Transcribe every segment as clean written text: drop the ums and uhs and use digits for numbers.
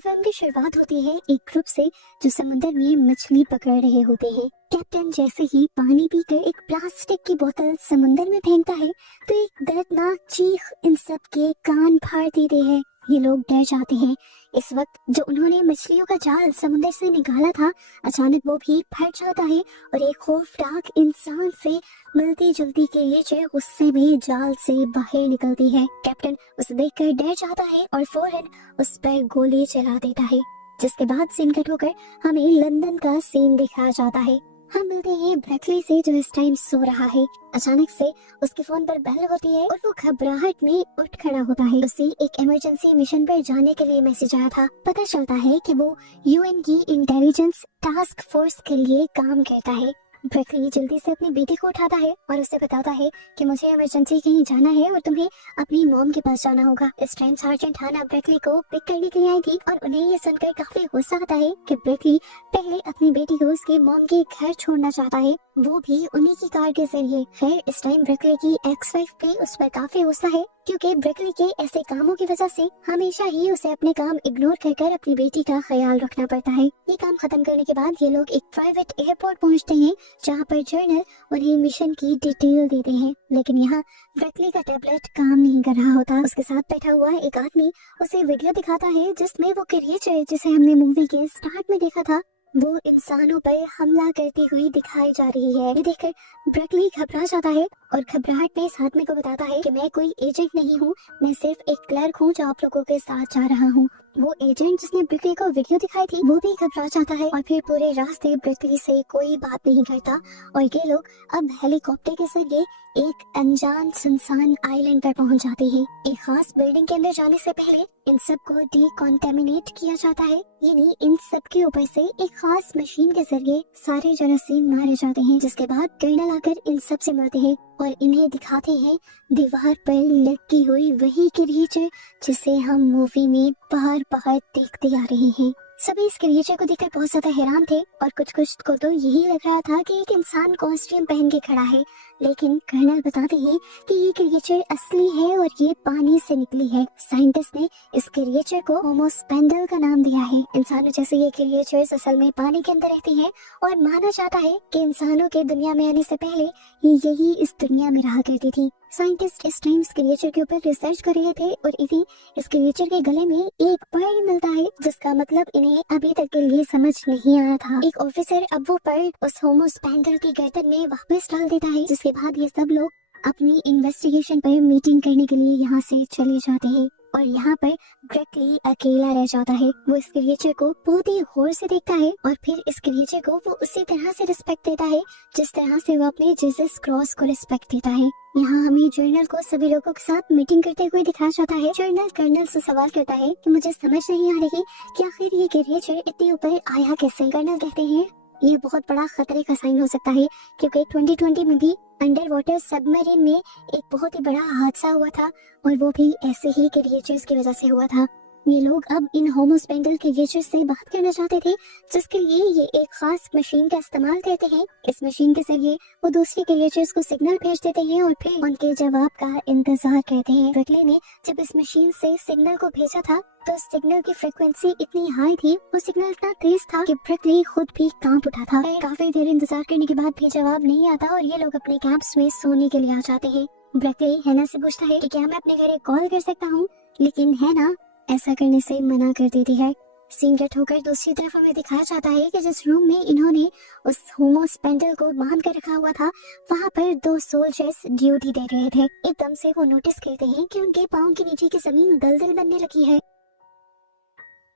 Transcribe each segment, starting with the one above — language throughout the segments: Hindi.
फिल्म की शुरुआत होती है एक ग्रुप से जो समुद्र में मछली पकड़ रहे होते हैं। कैप्टन जैसे ही पानी पीकर एक प्लास्टिक की बोतल समुद्र में फेंकता है तो एक दर्दनाक चीख इन सब के कान फाड़ देते हैं। ये लोग डर जाते हैं। इस वक्त जो उन्होंने मछलियों का जाल समुद्र से निकाला था, अचानक वो भी फट जाता है और एक खौफनाक इंसान से मिलती जुलती क्रिएचर गुस्से में जाल से बाहर निकलती है। कैप्टन उसे देखकर डर जाता है और फौरन उस पर गोली चला देता है, जिसके बाद सीन कट होकर हमें लंदन का सीन दिखाया जाता है। हम मिलते हैं ब्रैकली से जो इस टाइम सो रहा है। अचानक से उसके फोन पर बेल होती है और वो घबराहट में उठ खड़ा होता है। उसे एक इमरजेंसी मिशन पर जाने के लिए मैसेज आया था। पता चलता है कि वो यूएन की इंटेलिजेंस टास्क फोर्स के लिए काम करता है। ब्रैकली जल्दी से अपनी बेटी को उठाता है और उसे बताता है कि मुझे इमरजेंसी कहीं जाना है और तुम्हें अपनी मॉम के पास जाना होगा। इस टाइम सार्जेंट हाना ब्रैकली को पिक करने के लिए आई थी और उन्हें ये सुनकर काफी गुस्सा आता है कि ब्रैकली पहले अपनी बेटी को उसके मॉम के घर छोड़ना चाहता है, वो भी उन्हीं की कार के जरिए। खैर इस टाइम ब्रैकली की एक्स वाइफ भी उस पर काफी गुस्सा है, क्योंकि ब्रैकली के ऐसे कामों की वजह से हमेशा ही उसे अपने काम इग्नोर कर अपनी बेटी का ख्याल रखना पड़ता है। ये काम खत्म करने के बाद ये लोग एक प्राइवेट एयरपोर्ट पहुंचते हैं, जहां पर जर्नल उन्हें मिशन की डिटेल देते हैं। लेकिन यहाँ ब्रैकली का टैबलेट काम नहीं कर रहा होता। उसके साथ बैठा हुआ एक आदमी उसे वीडियो दिखाता है जिसमें वो क्रिएचर जिसे हमने मूवी के स्टार्ट में देखा था, वो इंसानों पर हमला करती हुई दिखाई जा रही है। ये देखकर ब्रैकली घबरा जाता है और घबराहट में इस आदमी को बताता है कि मैं कोई एजेंट नहीं हूँ, मैं सिर्फ एक क्लर्क हूँ जो आप लोगों के साथ जा रहा हूँ। वो एजेंट जिसने ब्रैकली को वीडियो दिखाई थी वो भी घबरा जाता है और फिर पूरे रास्ते ब्रैकली से कोई बात नहीं करता और ये लोग अब हेलीकॉप्टर के जरिए एक अनजान सुनसान आइलैंड पर पहुंच जाते हैं। एक खास बिल्डिंग के अंदर जाने से पहले इन सब को डिकॉन्टेमिनेट किया जाता है, यानी इन सब के ऊपर से एक खास मशीन के जरिए सारे जरासीम मारे जाते हैं, जिसके बाद कर्नल आकर इन सब से मिलते हैं और इन्हें दिखाते हैं दीवार पर लटकी हुई वही क्रिएचर जिसे हम मूवी में बार बार देखते आ रहे हैं। सभी इस क्रिएचर को देखकर बहुत ज्यादा हैरान थे और कुछ को तो यही लग रहा था कि एक इंसान कॉस्ट्यूम पहन के खड़ा है, लेकिन कर्नल बताते हैं कि ये क्रिएचर असली है और ये पानी से निकली है। साइंटिस्ट ने इस क्रिएचर को होमोस्पेंडल का नाम दिया है। इंसानों जैसे ये क्रिएचर्स असल में पानी के अंदर रहते हैं और माना जाता है कि इंसानों के दुनिया में आने से पहले यही इस दुनिया में रहा करती थी। साइंटिस्ट इस टाइम इस क्रिएचर के ऊपर रिसर्च कर रहे थे और इन्हें इस क्रिएचर के गले में एक पर्ल मिलता है, जिसका मतलब इन्हें अभी तक के लिए समझ नहीं आया था। एक ऑफिसर अब वो पर्ल उस होमोस्पेंडल की गर्दन में वापस डाल देता है, जिसके बाद ये सब लोग अपनी इन्वेस्टिगेशन पर मीटिंग करने के लिए यहाँ से चले जाते हैं और यहाँ पर ब्रैकली अकेला रह जाता है। वो इस क्रिएचर को बहुत ही गौर से देखता है और फिर इस क्रिएचर को वो उसी तरह से रिस्पेक्ट देता है जिस तरह से वो अपने जीसस क्रॉस को रिस्पेक्ट देता है। यहाँ हमें जर्नल को सभी लोगों के साथ मीटिंग करते हुए दिखाया जाता है। जर्नल कर्नल से सवाल करता है कि मुझे समझ नहीं आ रही कि आखिर ये क्रिएचर इतने ऊपर आया कैसे। कर्नल कहते हैं ये बहुत बड़ा खतरे का साइन हो सकता है, क्योंकि 2020 में भी अंडर वाटर सबमरीन में एक बहुत ही बड़ा हादसा हुआ था और वो भी ऐसे ही क्रिएचर्स की वजह से हुआ था। ये लोग अब इन होमोस्पेंडल क्रिएचर्स से बात करना चाहते थे, जिसके लिए ये एक खास मशीन का इस्तेमाल करते हैं। इस मशीन के जरिए वो दूसरे क्रिएचर्स को सिग्नल भेज देते हैं और फिर उनके जवाब का इंतजार करते हैं। ब्रैकली ने जब इस मशीन से सिग्नल को भेजा था तो सिग्नल की फ्रीक्वेंसी इतनी हाई थी, वो सिग्नल इतना तेज था कि ब्रैकली खुद भी कांप उठा था। काफी देर इंतजार करने के बाद भी जवाब नहीं आता और ये लोग अपने कैंप्स में सोने के लिए आ जाते हैं। ब्रैकली हैना से पूछता है कि क्या मैं अपने घर कॉल कर सकता हूँ, लेकिन हैना ऐसा करने से मना कर देती है। सीन कट होकर दूसरी तरफ हमें दिखाया जाता है कि जिस रूम में इन्होंने उस होमोस्पेंडल को बांध कर रखा हुआ था, वहाँ पर दो सोल्जर्स ड्यूटी दे रहे थे। एकदम से वो नोटिस करते हैं कि उनके पाँव के नीचे की जमीन दलदल बनने लगी है।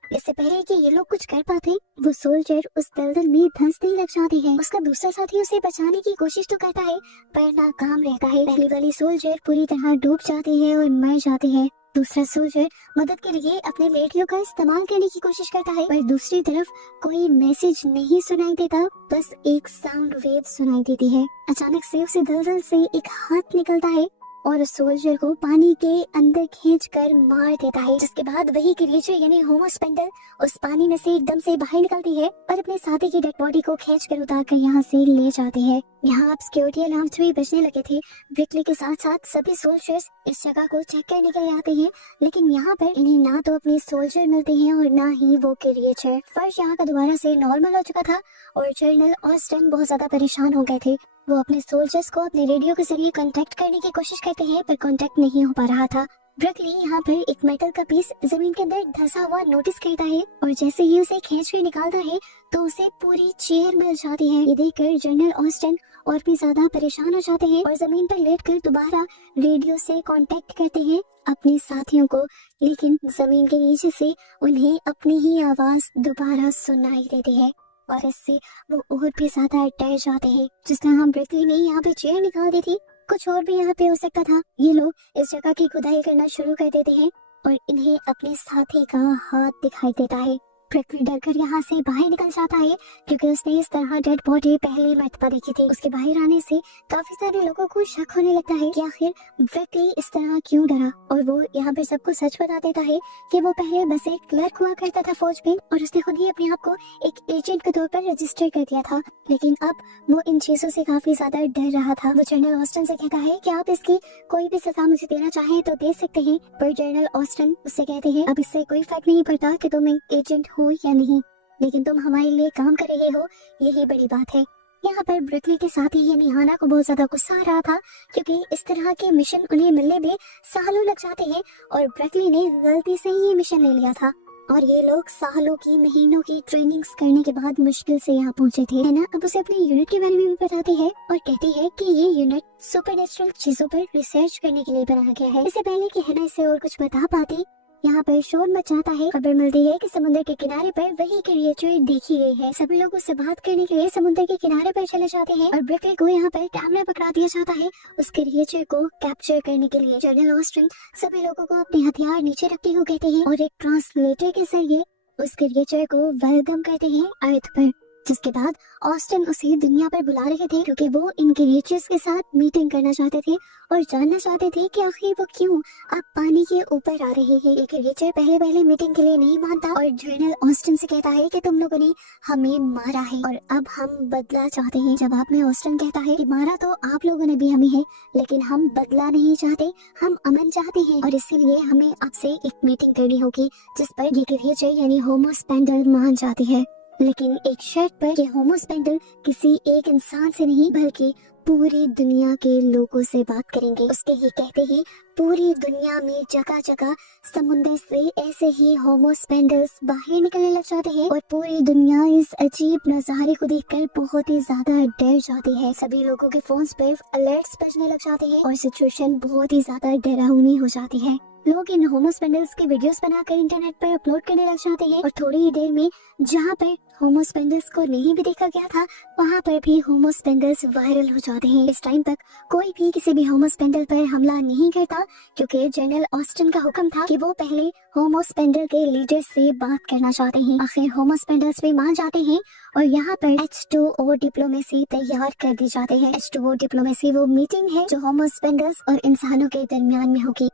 इससे पहले कि ये लोग कुछ कर पाते, वो सोल्जर उस दलदल में धंसने लग जाते हैं। उसका दूसरा साथी उसे बचाने की कोशिश तो करता है पर नाकाम रहता है। पहली वाली सोल्जर पूरी तरह डूब जाती है और मर जाती है। दूसरा सोल्जर मदद के लिए अपने रेडियो का इस्तेमाल करने की कोशिश करता है, पर दूसरी तरफ कोई मैसेज नहीं सुनाई देता, बस एक साउंड वेव सुनाई देती है। अचानक से उसे दलदल से एक हाथ निकलता है और उस सोल्जर को पानी के अंदर खींचकर मार देता है, जिसके बाद वही क्रिएचर यानी होमो स्पेंडल उस पानी में से एकदम से बाहर निकलती है और अपने साथी की डेड बॉडी को खींचकर उतारकर यहाँ से ले जाती है। यहाँ अब सिक्योरिटी अलार्म्स भी बजने लगे थे। ब्रिकली के साथ साथ सभी सोल्जर्स इस जगह को चेक करने के लिए आते हैं, लेकिन यहाँ पर इन्हें ना तो अपने सोल्जर मिलते हैं और ना ही वो क्रिएचर। फर्श यहाँ का दोबारा से नॉर्मल हो चुका था और जनरल ऑस्टिन बहुत ज्यादा परेशान हो गए थे। वो अपने सोल्जर्स को अपने रेडियो के जरिए कांटेक्ट करने की कोशिश करते हैं, पर कांटेक्ट नहीं हो पा रहा था। ब्रिकली यहाँ पर एक मेटल का पीस जमीन के अंदर धंसा हुआ नोटिस करता है और जैसे ही उसे खींच कर निकालता है तो उसे पूरी चेयर मिल जाती है। ये देखकर जनरल ऑस्टिन और भी ज्यादा परेशान हो जाते हैं और जमीन पर लेटकर दोबारा रेडियो से कांटेक्ट करते हैं अपने साथियों को, लेकिन जमीन के नीचे से उन्हें अपनी ही आवाज दोबारा सुनाई देती है और इससे वो और भी ज्यादा डर जाते हैं। जिस तरह ब्रिकली ने यहाँ पे चेयर निकाल दी थी, कुछ और भी यहाँ पे हो सकता था। ये लोग इस जगह की खुदाई करना शुरू कर देते हैं और इन्हें अपने साथी का हाथ दिखाई देता है। ब्रिकली डरकर यहाँ से बाहर निकल जाता है क्योंकि उसने इस तरह डेड बॉडी पहली मर्तबा देखी थी। उसके बाहर आने से काफी सारे लोगों को शक होने लगता है कि आखिर ब्रिकली इस तरह क्यों डरा, और वो यहाँ पे सबको सच बता देता है कि वो पहले बस एक क्लर्क हुआ करता था फौज में और उसने खुद ही अपने आप को एक एजेंट के तौर पर रजिस्टर कर दिया था, लेकिन अब वो इन चीजों से काफी ज्यादा डर रहा था। वो जनरल ऑस्टिन से कहता है कि आप इसकी कोई भी सजा मुझे देना चाहें तो दे सकते हैं, पर जनरल ऑस्टिन उससे कहते हैं अब इससे कोई फर्क नहीं पड़ता कि तुम एक एजेंट हो या नहीं, लेकिन तुम हमारे लिए काम कर रहे हो, यही बड़ी बात है। यहाँ पर ब्रिकली के साथ ही यानी हाना को बहुत ज्यादा गुस्सा आ रहा था क्योंकि इस तरह के मिशन उन्हें मिलने में सालों लग जाते हैं और ब्रिकली ने गलती से ही ये मिशन ले लिया था और ये लोग सालों की महीनों की ट्रेनिंग्स करने के बाद मुश्किल से यहाँ पहुँचे थे, है ना। अब उसे अपनी यूनिट के बारे में भी बताती है और कहती है कि ये यूनिट सुपरनेचुरल चीजों पर रिसर्च करने के लिए बनाया गया है। इससे पहले कि हैना इसे और कुछ बता पाती, यहाँ पर शोर मच जाता है। खबर मिलती है कि समुद्र के किनारे पर वही क्रिएचर देखी गई है। सभी लोग उससे बात करने के लिए समुद्र के किनारे पर चले जाते हैं और ब्रिकली को यहाँ पर कैमरा पकड़ा दिया जाता है उस क्रिएचर को कैप्चर करने के लिए। जनरल ऑस्टिन सभी लोगों को अपने हथियार नीचे रखते हुए कहते हैं और एक ट्रांसलेटर के जरिए उस क्रिएचर को वेलकम करते हैं अर्थ पर, जिसके बाद ऑस्टिन उसे दुनिया पर बुला रहे थे क्योंकि वो इन क्रिएचर्स के साथ मीटिंग करना चाहते थे और जानना चाहते थे कि आखिर वो क्यों अब पानी के ऊपर आ रहे हैं। एक क्रिएचर पहले मीटिंग के लिए नहीं मानता और जनरल ऑस्टिन से कहता है कि तुम लोगों ने हमें मारा है और अब हम बदला चाहते हैं। जवाब में ऑस्टिन कहता है कि मारा तो आप लोगों ने भी हमें है, लेकिन हम बदला नहीं चाहते, हम अमन चाहते हैं और इसीलिए हमें आपसे एक मीटिंग करनी होगी जिस पर ये क्रिएचर यानी होमो स्पेंडल मान जाती है, लेकिन एक शर्त पर कि होमो स्पेंडल किसी एक इंसान से नहीं बल्कि पूरी दुनिया के लोगों से बात करेंगे। उसके ही कहते ही पूरी दुनिया में जगह जगह समुद्र से ऐसे ही होमो स्पेंडल्स बाहर निकलने लग जाते हैं और पूरी दुनिया इस अजीब नजारे को देखकर बहुत ही ज्यादा डर जाती है। सभी लोगों के फोन्स पर अलर्ट्स बजने लग जाते हैं और सिचुएशन बहुत ही ज्यादा डरावनी हो जाती है। लोग इन होमो स्पेंडल्स के वीडियोस बनाकर इंटरनेट पर अपलोड करने लग जाते हैं और थोड़ी ही देर में जहाँ पर होमो स्पेंडल्स को नहीं भी देखा गया था वहाँ पर भी होमो स्पेंडल्स वायरल हो जाते हैं। इस टाइम तक कोई भी किसी भी होमो स्पेंडल पर हमला नहीं करता क्योंकि जनरल ऑस्टिन का हुक्म था कि वो पहले होमो स्पेंडल के लीडर से बात करना चाहते हैं। आखिर होमो स्पेंडल्स भी मान जाते हैं और यहाँ पर H2O डिप्लोमेसी तैयार कर दी जाते हैं। H2O डिप्लोमेसी वो मीटिंग है जो होमो स्पेंडल्स और इंसानों के दरमियान में होगी।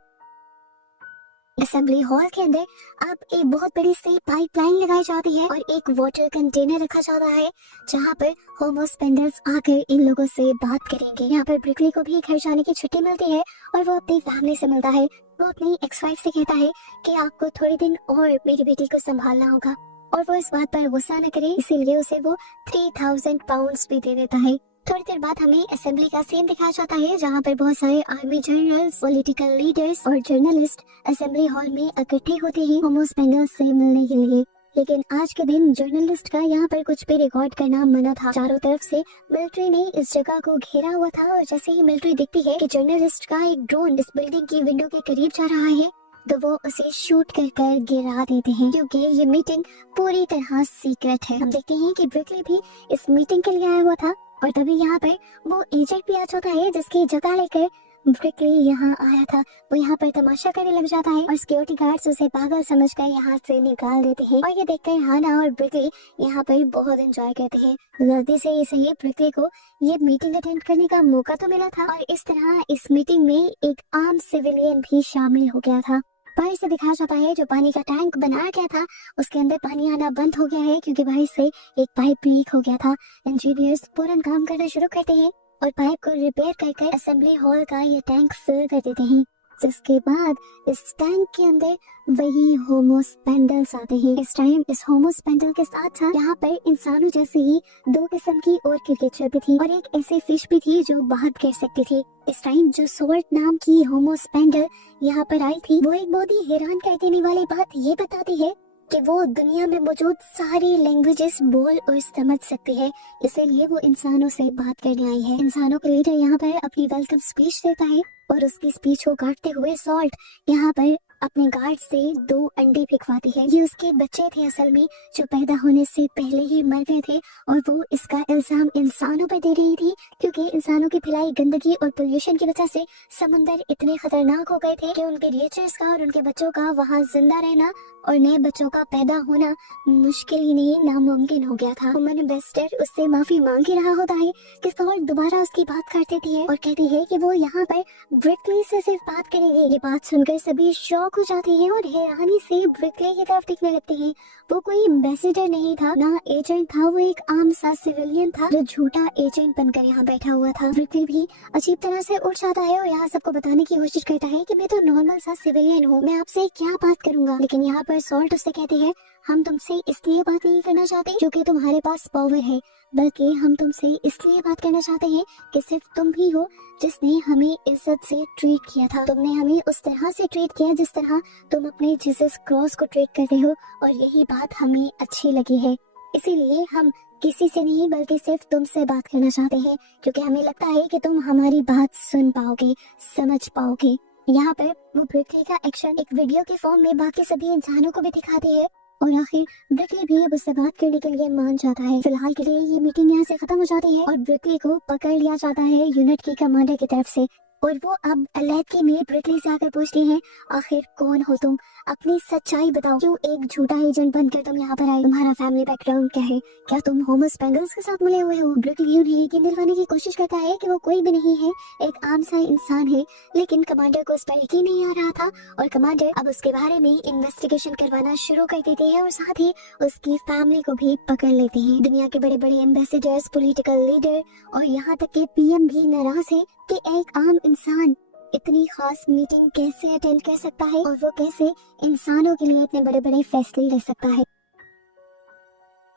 असेंबली हॉल के अंदर अब एक बहुत बड़ी सी पाइपलाइन लगाई जाती है और एक वाटर कंटेनर रखा जाता है जहाँ पर होमो स्पेंडल्स आकर इन लोगों से बात करेंगे। यहाँ पर ब्रिकली को भी घर जाने की छुट्टी मिलती है और वो अपनी फैमिली से मिलता है। वो अपनी एक्स वाइफ से कहता है कि आपको थोड़े दिन और मेरी बेटी को संभालना होगा और वो इस बात पर गुस्सा न करे, इसीलिए उसे वो 3000 पाउंड्स भी दे देता है। थोड़ी देर बाद हमें असेंबली का सीन दिखाया जाता है जहाँ पर बहुत सारे आर्मी जनरल्स, पॉलिटिकल लीडर्स और जर्नलिस्ट असेंबली हॉल में इकट्ठे होते हैं होमो स्पेंडल्स से मिलने के लिए। लेकिन आज के दिन जर्नलिस्ट का यहाँ पर कुछ भी रिकॉर्ड करना मना था। चारों तरफ से मिलिट्री ने इस जगह को घेरा हुआ था और जैसे ही मिलिट्री देखती है कि जर्नलिस्ट का एक ड्रोन इस बिल्डिंग की विंडो के करीब जा रहा है तो वो उसे शूट कर गिरा देते हैं क्योंकि ये मीटिंग पूरी तरह सीक्रेट है। हम देखते हैं कि ब्रिकली भी इस मीटिंग के लिए आया हुआ था और तभी यहाँ पर वो एजेंट भी आ जाता है जिसकी जगह लेकर ब्रिकली यहाँ आया था वो यहाँ पर तमाशा करने लग जाता है और सिक्योरिटी गार्ड्स उसे पागल समझकर यहाँ से निकाल देते हैं। और ये देखकर हाना और ब्रिकली यहाँ पर बहुत एंजॉय करते हैं। गलती से इसे ही ब्रिकली को ये मीटिंग अटेंड करने का मौका तो मिला था और इस तरह इस मीटिंग में एक आम सिविलियन भी शामिल हो गया था। बाहर से दिखाया जाता है जो पानी का टैंक बनाया गया था उसके अंदर पानी आना बंद हो गया है क्योंकि बाहर से एक पाइप लीक हो गया था। इंजीनियर्स फौरन काम करना शुरू करते हैं और पाइप को रिपेयर करके असेंबली हॉल का ये टैंक फिल कर देते हैं, जिसके बाद इस टैंक के अंदर वही होमोस्पेंडल्स आते हैं। इस टाइम इस होमोस्पेंडल के साथ साथ यहाँ पर इंसानों जैसे ही 2 किस्म की और क्रिएचर भी थी और एक ऐसी फिश भी थी जो बात कर सकती थी। इस टाइम जो सोल्ट नाम की होमोस्पेंडल यहाँ पर आई थी वो एक बहुत ही हैरान कर देने वाली बात ये बताती है कि वो दुनिया में मौजूद सारी लैंग्वेजेस बोल और समझ सकती है, इसीलिए वो इंसानों से बात करने आई है। इंसानों के लीडर यहाँ पर अपनी वेलकम स्पीच देता है और उसकी स्पीच को काटते हुए सॉल्ट यहाँ पर अपने गार्ड से 2 अंडे फेंकवाती है। ये उसके बच्चे थे असल में जो पैदा होने से पहले ही मर गए थे और वो इसका इल्जाम इंसानों पर दे रही थी क्योंकि इंसानों की फैलाई गंदगी और पोल्यूशन की वजह से समंदर इतने खतरनाक हो गए थे कि उनके रिएचर्स का और उनके बच्चों का वहाँ जिंदा रहना और नए बच्चों का पैदा होना मुश्किल ही नहीं नामुमकिन हो गया था। वुमन एम्बेसडर उससे माफी मांग ही रहा होता है कि सॉल्ट दोबारा उसकी बात कर देती है और कहती है कि वो यहाँ पर ब्रिकली से सिर्फ बात करेगी। ये बात सुनकर सभी शॉक हो जाते हैं और हैरानी से ब्रिकली की तरफ देखने लगते हैं। वो कोई एम्बेसडर नहीं था ना एजेंट था, वो एक आम सा सिविलियन था जो झूठा एजेंट बनकर यहाँ बैठा हुआ था। ब्रिकली भी अजीब तरह से उठ जाता है और यहाँ सबको बताने की कोशिश करता है कि मैं तो नॉर्मल सा सिविलियन हूँ, मैं आपसे क्या बात करूंगा। लेकिन यहाँ पर सॉल्ट उससे कहते हैं हम तुमसे इसलिए बात नहीं करना चाहते क्योंकि तुम्हारे पास पावर है, बल्कि हम तुमसे इसलिए बात करना चाहते हैं कि सिर्फ तुम ही हो जिसने हमें इज्जत से ट्रीट किया था। तुमने हमें उस तरह से ट्रीट किया जिस तरह तुम अपने जीसस क्रॉस को ट्रीट करते हो और यही बात हमें अच्छी लगी है, इसीलिए हम किसी से नहीं बल्कि सिर्फ तुमसे बात करना चाहते हैं क्योंकि हमें लगता है कि तुम हमारी बात सुन पाओगे, समझ पाओगे। यहाँ पर वो ब्रिकली का एक्शन एक वीडियो के फॉर्म में बाकी सभी इंसानों को भी दिखाती है और आखिर ब्रिकली भी अब उससे बात करने के लिए मान जाता है। फिलहाल के लिए ये मीटिंग यहाँ से खत्म हो जाती है और ब्रिकली को पकड़ लिया जाता है यूनिट की कमांडर की तरफ से और वो अब अलैदगी में ब्रिकली से आकर पूछती हैं आखिर कौन हो तुम, अपनी सच्चाई बताओ, क्यों एक झूठा एजेंट बनकर तुम यहाँ पर आए, तुम्हारा फैमिली बैकग्राउंड क्या है, क्या तुम होमोस्पेंडल्स के साथ मिले हुए हो। ब्रिकली उन्हें यकीन दिलवाने की कोशिश करता है कि वो कोई भी नहीं है, एक आम सा इंसान है, लेकिन कमांडर को उस पर यकीन नहीं आ रहा था और कमांडर अब उसके बारे में इन्वेस्टिगेशन करवाना शुरू कर देते हैं और साथ ही उसकी फैमिली को भी पकड़ लेते हैं। दुनिया के बड़े बड़े एम्बेसडर्स, पॉलिटिकल लीडर और यहाँ तक के पीएम भी नाराज है कि एक आम इंसान इतनी खास मीटिंग कैसे अटेंड कर सकता है और वो कैसे इंसानों के लिए इतने बड़े बड़े फैसले ले सकता है।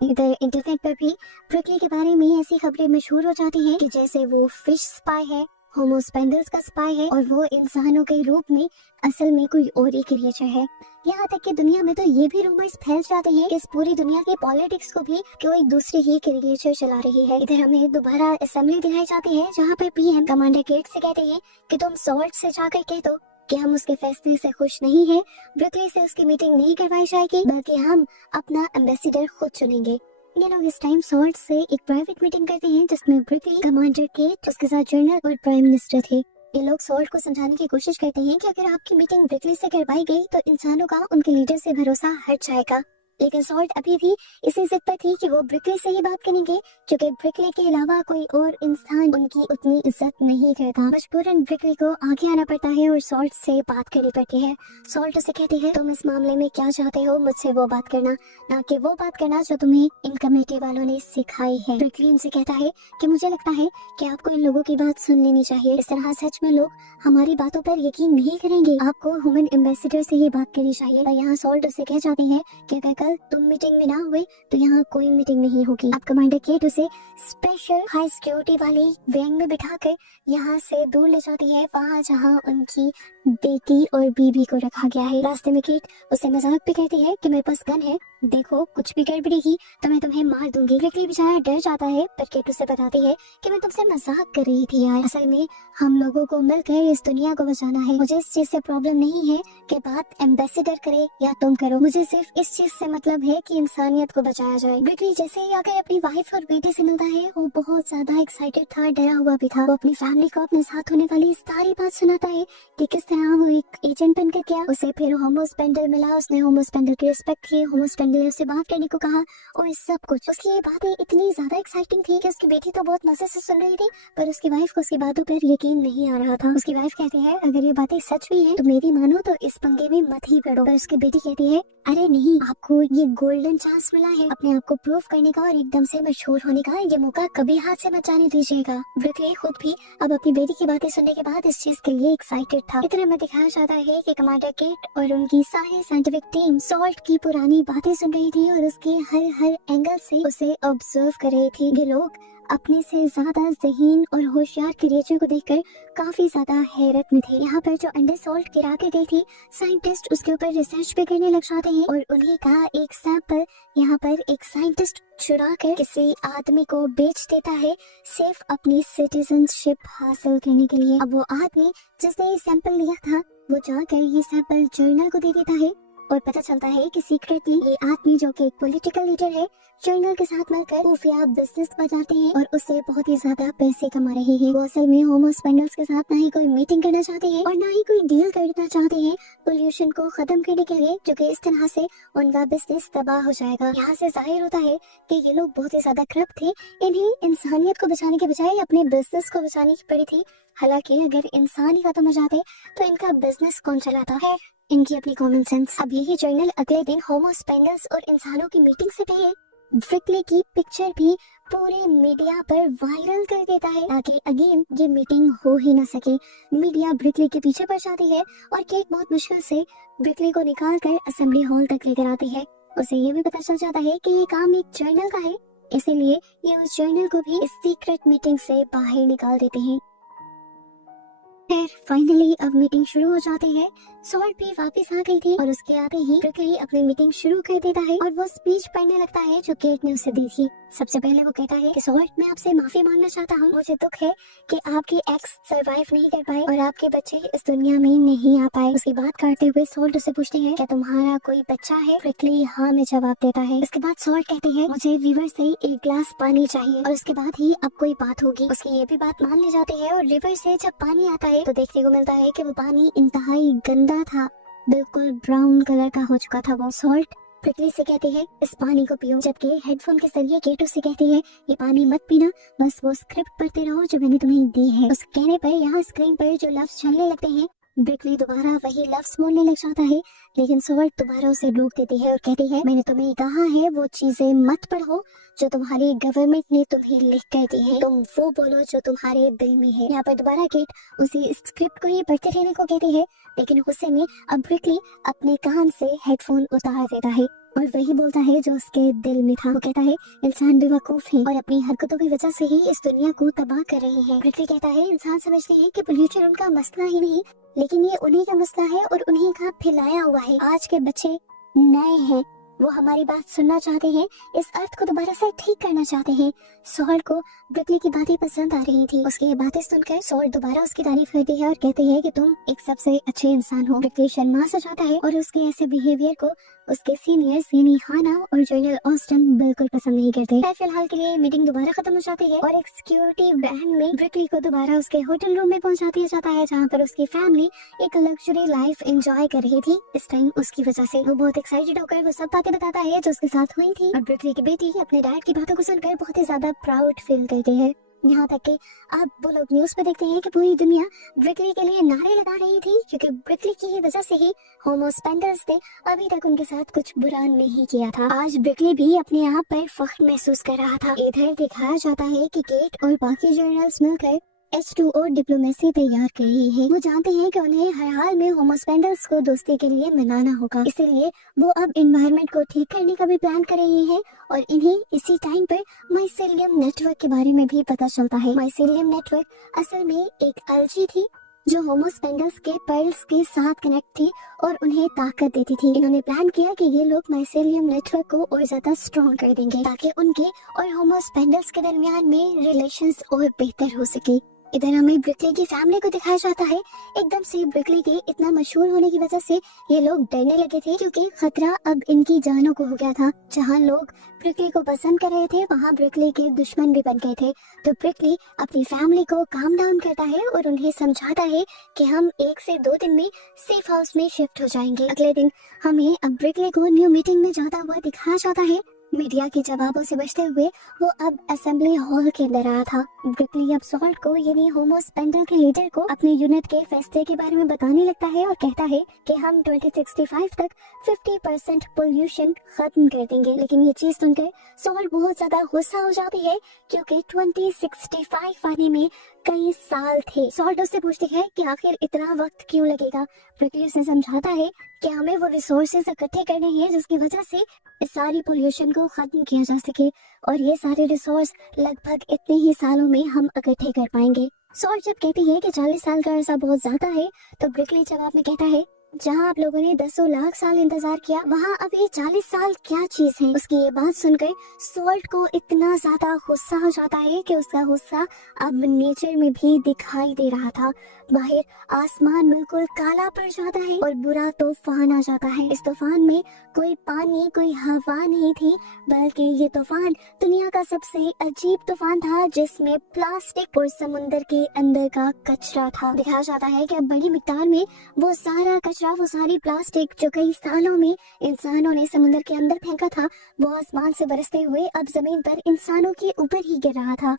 इधर इंटरनेट पर भी ब्रिकली के बारे में ऐसी खबरें मशहूर हो जाती हैं कि जैसे वो फिश स्पाई है, होमोस्पेंडल्स का स्पाई है और वो इंसानों के रूप में असल में कोई और ही क्रिएचर है। यहाँ तक कि दुनिया में तो ये भी रूमर्स फैल जाते हैं कि इस पूरी दुनिया की पॉलिटिक्स को भी कोई दूसरी ही क्रिएचर चला रही है। इधर हमें दोबारा असेंबली दिखाई जाती है जहाँ पर पीएम कमांडर गेट से कहते हैं कि तुम सॉल्ट से जाकर कह दो कि हम उसके फैसले से खुश नहीं है, ब्रिकली से उसकी मीटिंग नहीं करवाई जाएगी बल्कि हम अपना एम्बेसडर खुद चुनेंगे। ये लोग इस टाइम सॉल्ट से एक प्राइवेट मीटिंग करते हैं जिसमें ब्रिकली, कमांडर केट, उसके साथ जनरल और प्राइम मिनिस्टर थे। ये लोग सॉल्ट को समझाने की कोशिश करते हैं कि अगर आपकी मीटिंग ब्रिकली से करवाई गई तो इंसानों का उनके लीडर से भरोसा हट जाएगा। लेकिन सॉल्ट अभी भी इसी जिद पर थी कि वो ब्रिकली से ही बात करेंगे क्योंकि ब्रिकली के अलावा कोई और इंसान उनकी उतनी इज्जत नहीं करता। मजबूरन ब्रिकली को आगे आना पड़ता है और सॉल्ट से बात करनी पड़ती है। सॉल्ट उसे कहती है तुम इस मामले में क्या चाहते हो, मुझसे वो बात करना, ना कि वो बात करना जो तुम्हें इन कमेटी वालों ने सिखाई है। ब्रिकली उनसे कहता है कि मुझे लगता है कि आपको इन लोगों की बात सुन लेनी चाहिए, इस तरह सच में लोग हमारी बातों पर यकीन नहीं करेंगे, आपको ह्यूमन एम्बेसडर से ही बात करनी चाहिए। और यहाँ सॉल्ट उसे कह जाते हैं कि अगर कल तुम मीटिंग में ना हुए तो यहाँ कोई मीटिंग नहीं होगी। अब कमांडर केट उसे स्पेशल हाई सिक्योरिटी वाली वैन में बिठाकर यहाँ से दूर ले जाती है, वहाँ जहाँ उनकी बेटी और बीबी को रखा गया है। रास्ते में केट उसे मजाक भी कहती है कि मेरे पास गन है, देखो कुछ भी गड़बड़ी की तो मैं तुम्हें मार दूंगी। ब्रिकली बेचारा डर जाता है, पर केट उसे बताती है कि मैं तुमसे मजाक कर रही थी यार, असल में हम लोगों को मिलकर इस दुनिया को बचाना है। मुझे इस चीज से प्रॉब्लम नहीं है कि बात एम्बेसडर करे या तुम करो, मुझे सिर्फ इस चीज से मतलब है कि इंसानियत को बचाया जाए। ब्रिकली जैसे ही आकर अपनी वाइफ और बेटे से मिलता है, वो बहुत ज्यादा एक्साइटेड था, डरा हुआ भी था। वो अपनी फैमिली को अपने साथ होने वाली सारी बात सुनाता है कि किस तरह वो एक एजेंट बनकर गया, उसे फिर होमोस्पेंडल मिला, उसने होमोस्पेंडल की रिस्पेक्ट की, होमोस्पेंडल ने उसे बात करने को कहा और इस सब कुछ। उसकी ये बातें इतनी ज्यादा एक्साइटिंग थी कि उसकी बेटी तो बहुत मजे से सुन रही थी, पर उसकी वाइफ को उसकी बातों पर यकीन नहीं आ रहा था। उसकी वाइफ कहती है अगर ये बातें सच भी है तो मेरी मानो तो इस पंगे में मत ही पड़ो। पर उसकी बेटी कहती है अरे नहीं, आपको ये गोल्डन चांस मिला है अपने आप को प्रूव करने का और एकदम से मशहूर होने का, ये मौका कभी हाथ से मत जाने दीजिएगा। ब्रिकली खुद भी अब अपनी बेटी की बातें सुनने के बाद इस चीज के लिए एक्साइटेड था। इतना में दिखाया जाता है कि कमांडर केट और उनकी सारी साइंटिफिक टीम सॉल्ट की पुरानी बातें सुन रही थी और उसके हर एंगल से उसे ऑब्जर्व कर रही थी। ये लोग अपने से ज्यादा ज़हीन और होशियार क्रिएचर को देखकर काफी ज्यादा हैरत में थे। यहाँ पर जो अंडे सॉल्ट गिरा के गई थी, साइंटिस्ट उसके ऊपर रिसर्च भी करने लग जाते हैं और उन्हीं का एक सैंपल यहाँ पर एक साइंटिस्ट चुरा कर किसी आदमी को बेच देता है, सिर्फ अपनी सिटीजनशिप हासिल करने के लिए। अब वो आदमी जिसने ये सैंपल लिया था, वो जाकर ये सैंपल जर्नल को दे देता है और पता चलता है कि सीक्रेटली ये आदमी जो कि एक पॉलिटिकल लीडर है, जर्नल के साथ मिलकर खुफिया बिजनेस बनाते हैं और उससे बहुत ही ज्यादा पैसे कमा रहे हैं। वो असल में होमोस्पेंडल्स के साथ ना ही कोई मीटिंग करना चाहते हैं और ना ही कोई डील करना चाहते हैं पोल्यूशन को खत्म करने के लिए, जो कि इस तरह से उनका बिजनेस तबाह हो जाएगा। यहाँ से जाहिर होता है कि ये लोग बहुत ही ज्यादा करप्ट थे, इन्हें इंसानियत को बचाने के बजाय अपने बिजनेस को बचाने की पड़ी थी। हालांकि अगर इंसान ही खत्म हो जाते तो इनका बिजनेस कौन चलाता है, इनकी अपनी कॉमन सेंस। अब यही जर्नल अगले दिन होमोस्पेंडल्स और इंसानों की मीटिंग से पहले ब्रिकली की पिक्चर भी पूरे मीडिया पर वायरल कर देता है ताकि अगेन ये मीटिंग हो ही ना सके। मीडिया ब्रिकली के पीछे पड़ जाती है और केट बहुत मुश्किल से ब्रिकली को निकाल कर असेंबली हॉल तक लेकर आती है। उसे ये भी पता चल जाता है कि ये काम एक जर्नल का है, इसीलिए ये उस जर्नल को भी इस सीक्रेट मीटिंग से बाहर निकाल देते हैं। फिर फाइनली अब मीटिंग शुरू हो जाती है। सॉल्ट भी वापस आ गई थी और उसके आते ही ब्रिकली अपनी मीटिंग शुरू कर देता है और वो स्पीच पढ़ने लगता है जो केट ने उसे दी थी। सबसे पहले वो कहता है कि सॉल्ट, मैं आपसे माफी मांगना चाहता हूँ, मुझे दुख है कि आपकी एक्स सरवाइव नहीं कर पाए और आपके बच्चे इस दुनिया में नहीं आ पाए। उसकी बात करते हुए सॉल्ट उसे पूछती है क्या तुम्हारा कोई बच्चा है? ब्रिकली हाँ में जवाब देता है। इसके बाद सॉल्ट कहती है मुझे रिवर से एक गिलास पानी चाहिए और उसके बाद ही अब कोई बात होगी। उसकी ये भी बात मान ली जाती है और रिवर से जब पानी आता है तो देखने को मिलता है कि वो पानी इंतहाई गंदा था, बिल्कुल ब्राउन कलर का हो चुका था वो। सॉल्ट ब्रिकली से कहती है इस पानी को पियो, जबकि हेडफोन के जरिए केट उससे कहती है ये पानी मत पीना, बस वो स्क्रिप्ट पढ़ते रहो जो मैंने तुम्हें दी है। उस कहने पर यहाँ स्क्रीन पर जो लफ्ज चलने लगते हैं, ब्रिकली दोबारा वही लफ्ज बोलने लग जाता है, लेकिन सॉल्ट दोबारा उसे रोक देती है और कहती है मैंने तुम्हें कहा है वो चीजें मत पढ़ो जो तुम्हारी गवर्नमेंट ने तुम्हें लिख कर दी है, तुम वो बोलो जो तुम्हारे दिल में है। यहाँ पर दोबारा केट उसी स्क्रिप्ट को ही पढ़ते रहने को कहती है, लेकिन गुस्से में अब ब्रिकली अपने कान से हेडफोन उतार देता है और वही बोलता है जो उसके दिल में था। वो कहता है इंसान बेवकूफ है और अपनी हरकतों की वजह से ही इस दुनिया को तबाह कर रहे हैं। ब्रिकली कहता है इंसान समझते हैं कि पोल्यूशन उनका मसला ही नहीं, लेकिन ये उन्हीं का मसला है और उन्हीं का फैलाया हुआ है। आज के बच्चे नए हैं, वो हमारी बात सुनना चाहते हैं, इस अर्थ को दोबारा से ठीक करना चाहते हैं। सॉल्ट को ब्रिकली की बातें पसंद आ रही थी। उसकी ये बातें सुनकर सॉल्ट दोबारा उसकी तारीफ करती है और कहती है कि तुम एक सबसे अच्छे इंसान हो। ब्रिकली शर्मा से जाता है और उसके ऐसे बिहेवियर को उसके सीनियर्स यानी हाना और जनरल ऑस्टन बिल्कुल पसंद नहीं करते। फिलहाल के लिए मीटिंग दोबारा खत्म हो जाती है और एक सिक्योरिटी वैन में ब्रिकली को दोबारा उसके होटल रूम में पहुंचा दिया जाता है, जहाँ पर उसकी फैमिली एक लग्जरी लाइफ एंजॉय कर रही थी। इस टाइम उसकी वजह से वो बहुत एक्साइटेड होकर वो सब बातें बताता है जो उसके साथ हुई थी और ब्रिकली की बेटी अपने डैड की बातों को सुनकर बहुत ही ज्यादा प्राउड फील करती है। यहाँ तक कि अब वो लोग न्यूज पे देखते हैं कि पूरी दुनिया ब्रिकली के लिए नारे लगा रही थी, क्योंकि ब्रिकली की ही वजह से ही होमोस्पेंडल्स ने अभी तक उनके साथ कुछ बुरा नहीं किया था। आज ब्रिकली भी अपने आप पर फख्र महसूस कर रहा था। इधर दिखाया जाता है कि केट और बाकी जर्नल्स मिलकर H2O डिप्लोमेसी तैयार कर रही है। वो जानते हैं कि उन्हें हर हाल में होमोस्पेंडल्स को दोस्ती के लिए मनाना होगा, इसलिए वो अब एनवायरनमेंट को ठीक करने का भी प्लान कर रही है और इन्हें इसी टाइम पर माइसेलियम नेटवर्क के बारे में भी पता चलता है। माइसेलियम नेटवर्क असल में एक अलजी थी जो होमो स्पेंडल्स के पर्ल्स के साथ कनेक्ट थी और उन्हें ताकत देती थी। इन्होंने प्लान किया कि ये लोग माइसेलियम नेटवर्क को और ज्यादा स्ट्रॉन्ग कर देंगे ताकि उनके और होमो स्पेंडल्स के दरमियान में रिलेशंस और बेहतर हो सके। इधर हमें ब्रिकली की फैमिली को दिखाया जाता है। एकदम से ब्रिकली के इतना मशहूर होने की वजह से ये लोग डरने लगे थे क्योंकि खतरा अब इनकी जानों को हो गया था। जहाँ लोग ब्रिकली को पसंद कर रहे थे वहाँ ब्रिकली के दुश्मन भी बन गए थे। तो ब्रिकली अपनी फैमिली को काम डाउन करता है और उन्हें समझाता है कि हम 1 से 2 दिन में सेफ हाउस में शिफ्ट हो जाएंगे। अगले दिन हमें अब ब्रिकली को न्यू मीटिंग में जाता हुआ दिखाया जाता है। मीडिया के जवाबों से बचते हुए वो अब असेंबली हॉल के अंदर आया था। ब्रिकली अब सॉल्ट को यानी होमो स्पेंडल के लीडर को अपने यूनिट के फैसले के बारे में बताने लगता है और कहता है कि हम 2065 तक 50% पोल्यूशन खत्म कर देंगे। लेकिन ये चीज सुनकर सॉल्ट बहुत ज्यादा गुस्सा हो जाती है क्योंकि 2065 आने में कई साल थे। सॉल्ट उससे पूछती है कि आखिर इतना वक्त क्यों लगेगा। ब्रिकली उसे समझाता है कि हमें वो रिसोर्सेज इकट्ठे करने हैं जिसकी वजह से इस सारी पोल्यूशन को खत्म किया जा सके और ये सारे रिसोर्स लगभग इतने ही सालों में हम इकट्ठे कर पाएंगे। सॉल्ट जब कहती है कि 40 साल का अरसा बहुत ज्यादा है तो ब्रिकली जवाब में कहता है जहाँ आप लोगों ने 10 लाख साल इंतजार किया वहाँ अब ये 40 साल क्या चीज है। उसकी ये बात सुनकर सॉल्ट को इतना ज्यादा गुस्सा हो जाता है कि उसका गुस्सा अब नेचर में भी दिखाई दे रहा था। बाहर आसमान बिल्कुल काला पड़ जाता है और बुरा तूफान आ जाता है। इस तूफान में कोई पानी कोई हवा नहीं थी बल्कि ये तूफान दुनिया का सबसे अजीब तूफान था जिसमें प्लास्टिक और समुद्र के अंदर का कचरा था। दिखाया जाता है कि अब बड़ी मिकदार में वो सारा कचरा वो सारी प्लास्टिक जो कई सालों में इंसानों ने समुद्र के अंदर फेंका था वो आसमान से बरसते हुए अब जमीन पर इंसानों के ऊपर ही गिर रहा था।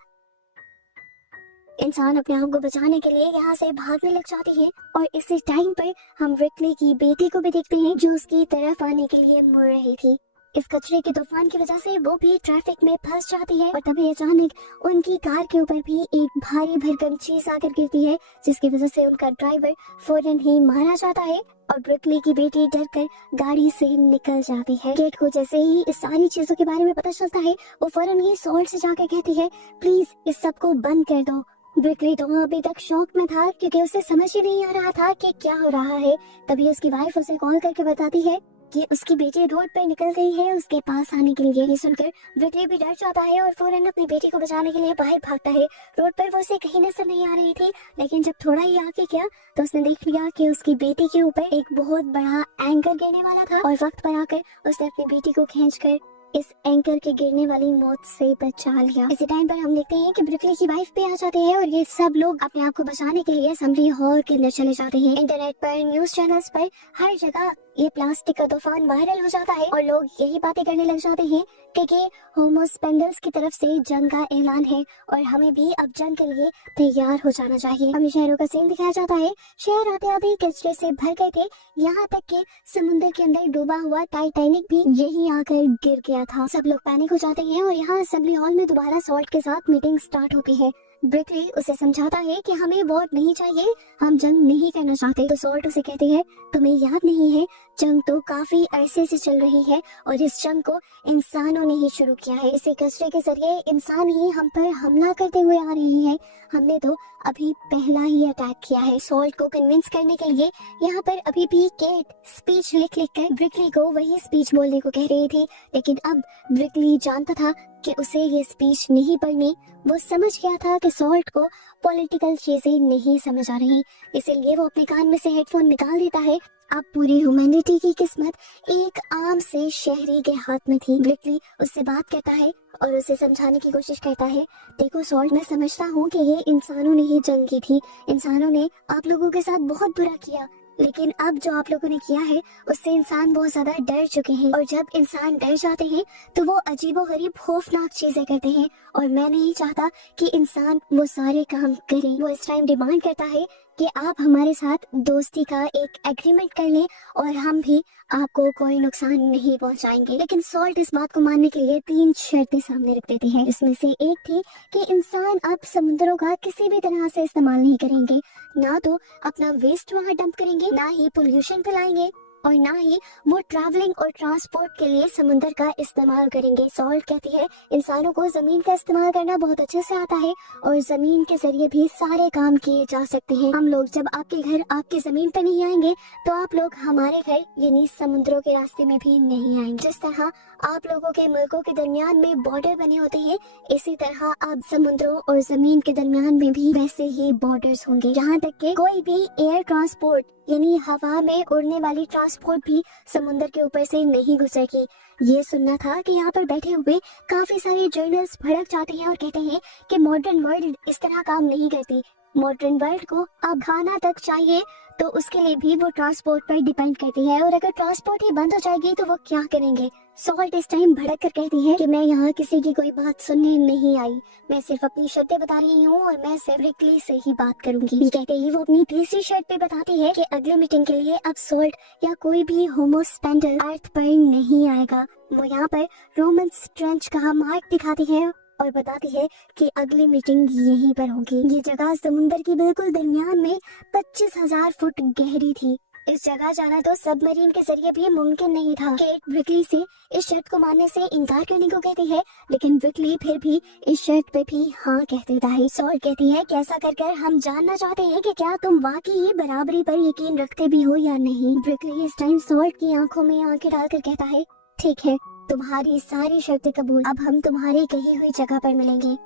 इंसान अपने आप को बचाने के लिए यहाँ से भागने लग जाती है और इसी टाइम पर हम ब्रिकली की बेटी को भी देखते हैं जो उसकी तरफ आने के लिए मुड़ रही थी। इस कचरे के तूफान की वजह से वो भी ट्रैफिक में फंस जाती है और तभी अचानक उनकी कार के ऊपर भी एक भारी भरकम चीज आकर गिरती है जिसकी वजह से उनका ड्राइवर फौरन ही मारा जाता है और ब्रिकली की बेटी डरकर गाड़ी से निकल जाती है। केट को जैसे ही इस सारी चीजों के बारे में पता चलता है वो फौरन ही सॉल्ट से जाकर कहती है प्लीज इस सब को बंद कर दो। ब्रिकली तो अभी तक शॉक में था क्योंकि उसे समझ ही नहीं आ रहा था कि क्या हो रहा है। तभी उसकी वाइफ उसे कॉल करके बताती है कि उसकी बेटी रोड पे निकल गई है उसके पास आने के लिए। ये सुनकर ब्रिकली भी डर जाता है और फौरन अपनी बेटी को बचाने के लिए बाहर भागता है। रोड पर वो उसे कहीं नजर नहीं आ रही थी लेकिन जब थोड़ा ही आगे गया तो उसने देख लिया कि उसकी बेटी के ऊपर एक बहुत बड़ा एंकर गिरने वाला था और वक्त पर आकर उसने अपनी बेटी को खींचकर इस एंकर के गिरने वाली मौत से बचा लिया। इसी टाइम पर हम देखते हैं कि ब्रिकली की वाइफ भी आ जाती है और ये सब लोग अपने आप को बचाने के लिए असेंबली हॉल के अंदर चले जाते हैं। इंटरनेट पर न्यूज चैनल्स पर हर जगह ये प्लास्टिक का तूफान वायरल हो जाता है और लोग यही बातें करने लग जाते हैं कि होमो स्पेंडल्स की तरफ से जंग का ऐलान है और हमें भी अब जंग के लिए तैयार हो जाना चाहिए। हमें शहरों का सीन दिखाया जाता है। शहर आते आते कचरे से भर गए थे यहाँ तक कि समुद्र के अंदर डूबा हुआ टाइटैनिक भी यहीं आकर गिर गया था। सब लोग पैनिक हो जाते हैं और यहाँ असेंबली हॉल में दोबारा सॉल्ट के साथ मीटिंग स्टार्ट होती है। ब्रिकली उसे समझाता है कि हमें वॉर नहीं चाहिए, हम जंग नहीं करना चाहते। तो सॉल्ट उसे कहती है तुम्हें याद नहीं है जंग तो काफी अरसे से चल रही है और इस जंग को इंसानों ने ही शुरू किया है। इसे कचरे के जरिए इंसान ही हम पर हमला करते हुए आ रहे हैं। हमने तो अभी पहला ही अटैक किया है। सॉल्ट को कन्विंस करने के लिए यहाँ पर अभी भी केट स्पीच लिख लिख कर ब्रिकली को वही स्पीच बोलने को कह रही थी लेकिन अब ब्रिकली जानता था कि उसे ये स्पीच नहीं पढ़नी। वो समझ गया था कि सॉल्ट को पॉलिटिकल चीजें नहीं समझ आ रही इसीलिए वो अपने कान में से हेडफोन निकाल देता है। अब पूरी ह्यूमैनिटी की किस्मत एक आम से शहरी के हाथ में थी। ब्रिकली उससे बात करता है और उसे समझाने की कोशिश करता है देखो सॉल्ट मैं समझता हूँ कि ये इंसानों ने ही जंग की थी, इंसानों ने आप लोगों के साथ बहुत बुरा किया लेकिन अब जो आप लोगों ने किया है उससे इंसान बहुत ज्यादा डर चुके हैं और जब इंसान डर जाते हैं तो वो अजीबोगरीब खौफनाक चीजें करते हैं और मैं नहीं चाहता कि इंसान वो सारे काम करें। वो इस टाइम डिमांड करता है कि आप हमारे साथ दोस्ती का एक एग्रीमेंट कर लें और हम भी आपको कोई नुकसान नहीं पहुंचाएंगे। लेकिन सॉल्ट इस बात को मानने के लिए 3 शर्तें सामने रख देती है। इसमें से एक थी कि इंसान अब समुद्रों का किसी भी तरह से इस्तेमाल नहीं करेंगे, ना तो अपना वेस्ट वहाँ डंप करेंगे, ना ही पोल्यूशन फैलाएंगे और ना ही वो ट्रैवलिंग और ट्रांसपोर्ट के लिए समुंदर का इस्तेमाल करेंगे। सॉल्ट कहती है इंसानों को जमीन का इस्तेमाल करना बहुत अच्छे से आता है और जमीन के जरिए भी सारे काम किए जा सकते हैं। हम लोग जब आपके घर आपकी जमीन पर नहीं आएंगे तो आप लोग हमारे घर यानी समुद्रों के रास्ते में भी नहीं आएंगे। जिस तरह आप लोगों के मुल्कों के दरमियान में बॉर्डर बने होते हैं, इसी तरह आप समुद्रों और जमीन के दरमियान में भी वैसे ही बॉर्डर्स होंगे। यहाँ तक कि कोई भी एयर ट्रांसपोर्ट यानी हवा में उड़ने वाली ट्रांसपोर्ट भी समुद्र के ऊपर से नहीं गुजरेगी। ये सुनना था कि यहाँ पर बैठे हुए काफी सारे जर्नल्स भड़क जाते हैं और कहते हैं कि मॉडर्न वर्ल्ड इस तरह काम नहीं करती। मॉडर्न वर्ल्ड को अब खाना तक चाहिए तो उसके लिए भी वो ट्रांसपोर्ट पर डिपेंड करती है, और अगर ट्रांसपोर्ट ही बंद हो जाएगी तो वो क्या करेंगे। सॉल्ट इस टाइम भड़क कर कहती है कि मैं यहाँ किसी की कोई बात सुनने नहीं आई, मैं सिर्फ अपनी शर्तें बता रही हूँ और मैं सिर्फ रिकली से ही बात करूंगी। ये कहते ही वो अपनी तीसरी शर्त पे बताती है कि अगले मीटिंग के लिए अब सॉल्ट या कोई भी होमोस्पेंडल अर्थ पर नहीं आएगा। वो यहाँ पर रोमन ट्रेंच का मार्क दिखाती है और बताती है कि अगली मीटिंग यहीं पर होगी। ये जगह समुंदर की बिल्कुल दरमियान में 25,000 फुट गहरी थी। इस जगह जाना तो सबमरीन के जरिए भी मुमकिन नहीं था। केट ब्रिकली से इस शर्त को मानने से इनकार करने को कहती है, लेकिन ब्रिकली फिर भी इस शर्त पे भी हाँ कह देता है। सॉल्ट कहती है कि ऐसा कर हम जानना चाहते हैं कि क्या तुम वाकई बराबरी पर यकीन रखते भी हो या नहीं। ब्रिकली इस टाइम सॉल्ट की आंखों में आंखें डालकर कहता है, ठीक है, तुम्हारी सारी शर्तें कबूल, अब हम तुम्हारी कही हुई जगह पर मिलेंगे।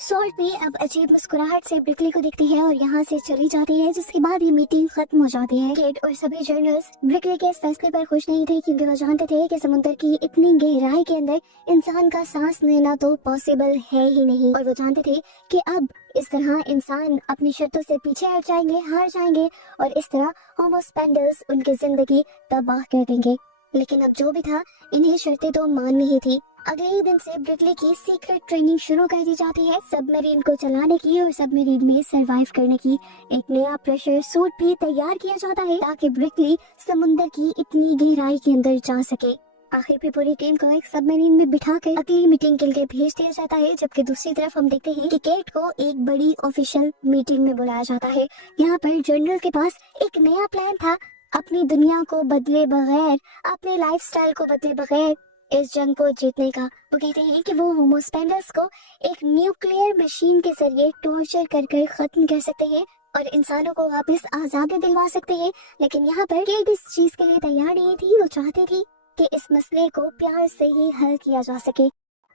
सॉल्ट भी अब अजीब मुस्कुराहट से ब्रिकली को देखती है और यहाँ से चली जाती है, जिसके बाद ये मीटिंग खत्म हो जाती है। केट और सभी जर्नलिस्ट ब्रिकली के इस फैसले पर खुश नहीं थे, क्योंकि वो जानते थे कि समुद्र की इतनी गहराई के अंदर इंसान का सांस लेना तो पॉसिबल है ही नहीं, और वो जानते थे कि अब इस तरह इंसान अपनी शर्तों से पीछे हट जाएंगे, हार जाएंगे और इस तरह होमोस्पेंडल्स उनकी जिंदगी तबाह कर देंगे। लेकिन अब जो भी था, इन्हें शर्तें तो माननी ही थी। अगले ही दिन से ब्रिकली की सीक्रेट ट्रेनिंग शुरू कर दी जाती है, सबमरीन को चलाने की और सबमरीन में सरवाइव करने की। एक नया प्रेशर सूट भी तैयार किया जाता है ताकि ब्रिकली समुद्र की इतनी गहराई के अंदर जा सके। आखिर पे पूरी टीम को एक सबमरीन में बिठाकर अगली मीटिंग के लिए भेज दिया जाता है, जबकि दूसरी तरफ हम देखते हैं कि केट को एक बड़ी ऑफिशियल मीटिंग में बुलाया जाता है। यहाँ पर जनरल के पास एक नया प्लान था, अपनी दुनिया को बदले बगैर, अपने लाइफस्टाइल को बदले बगैर इस जंग को जीतने का। वो कहते हैं कि वो होमोस्पेंडल्स को एक न्यूक्लियर मशीन के जरिए टॉर्चर कर खत्म कर सकते हैं और इंसानों को वापस आजादी दिलवा सकते हैं। लेकिन यहाँ पर केट इस चीज के लिए तैयार नहीं थी। वो चाहती थी कि इस मसले को प्यार से ही हल किया जा सके।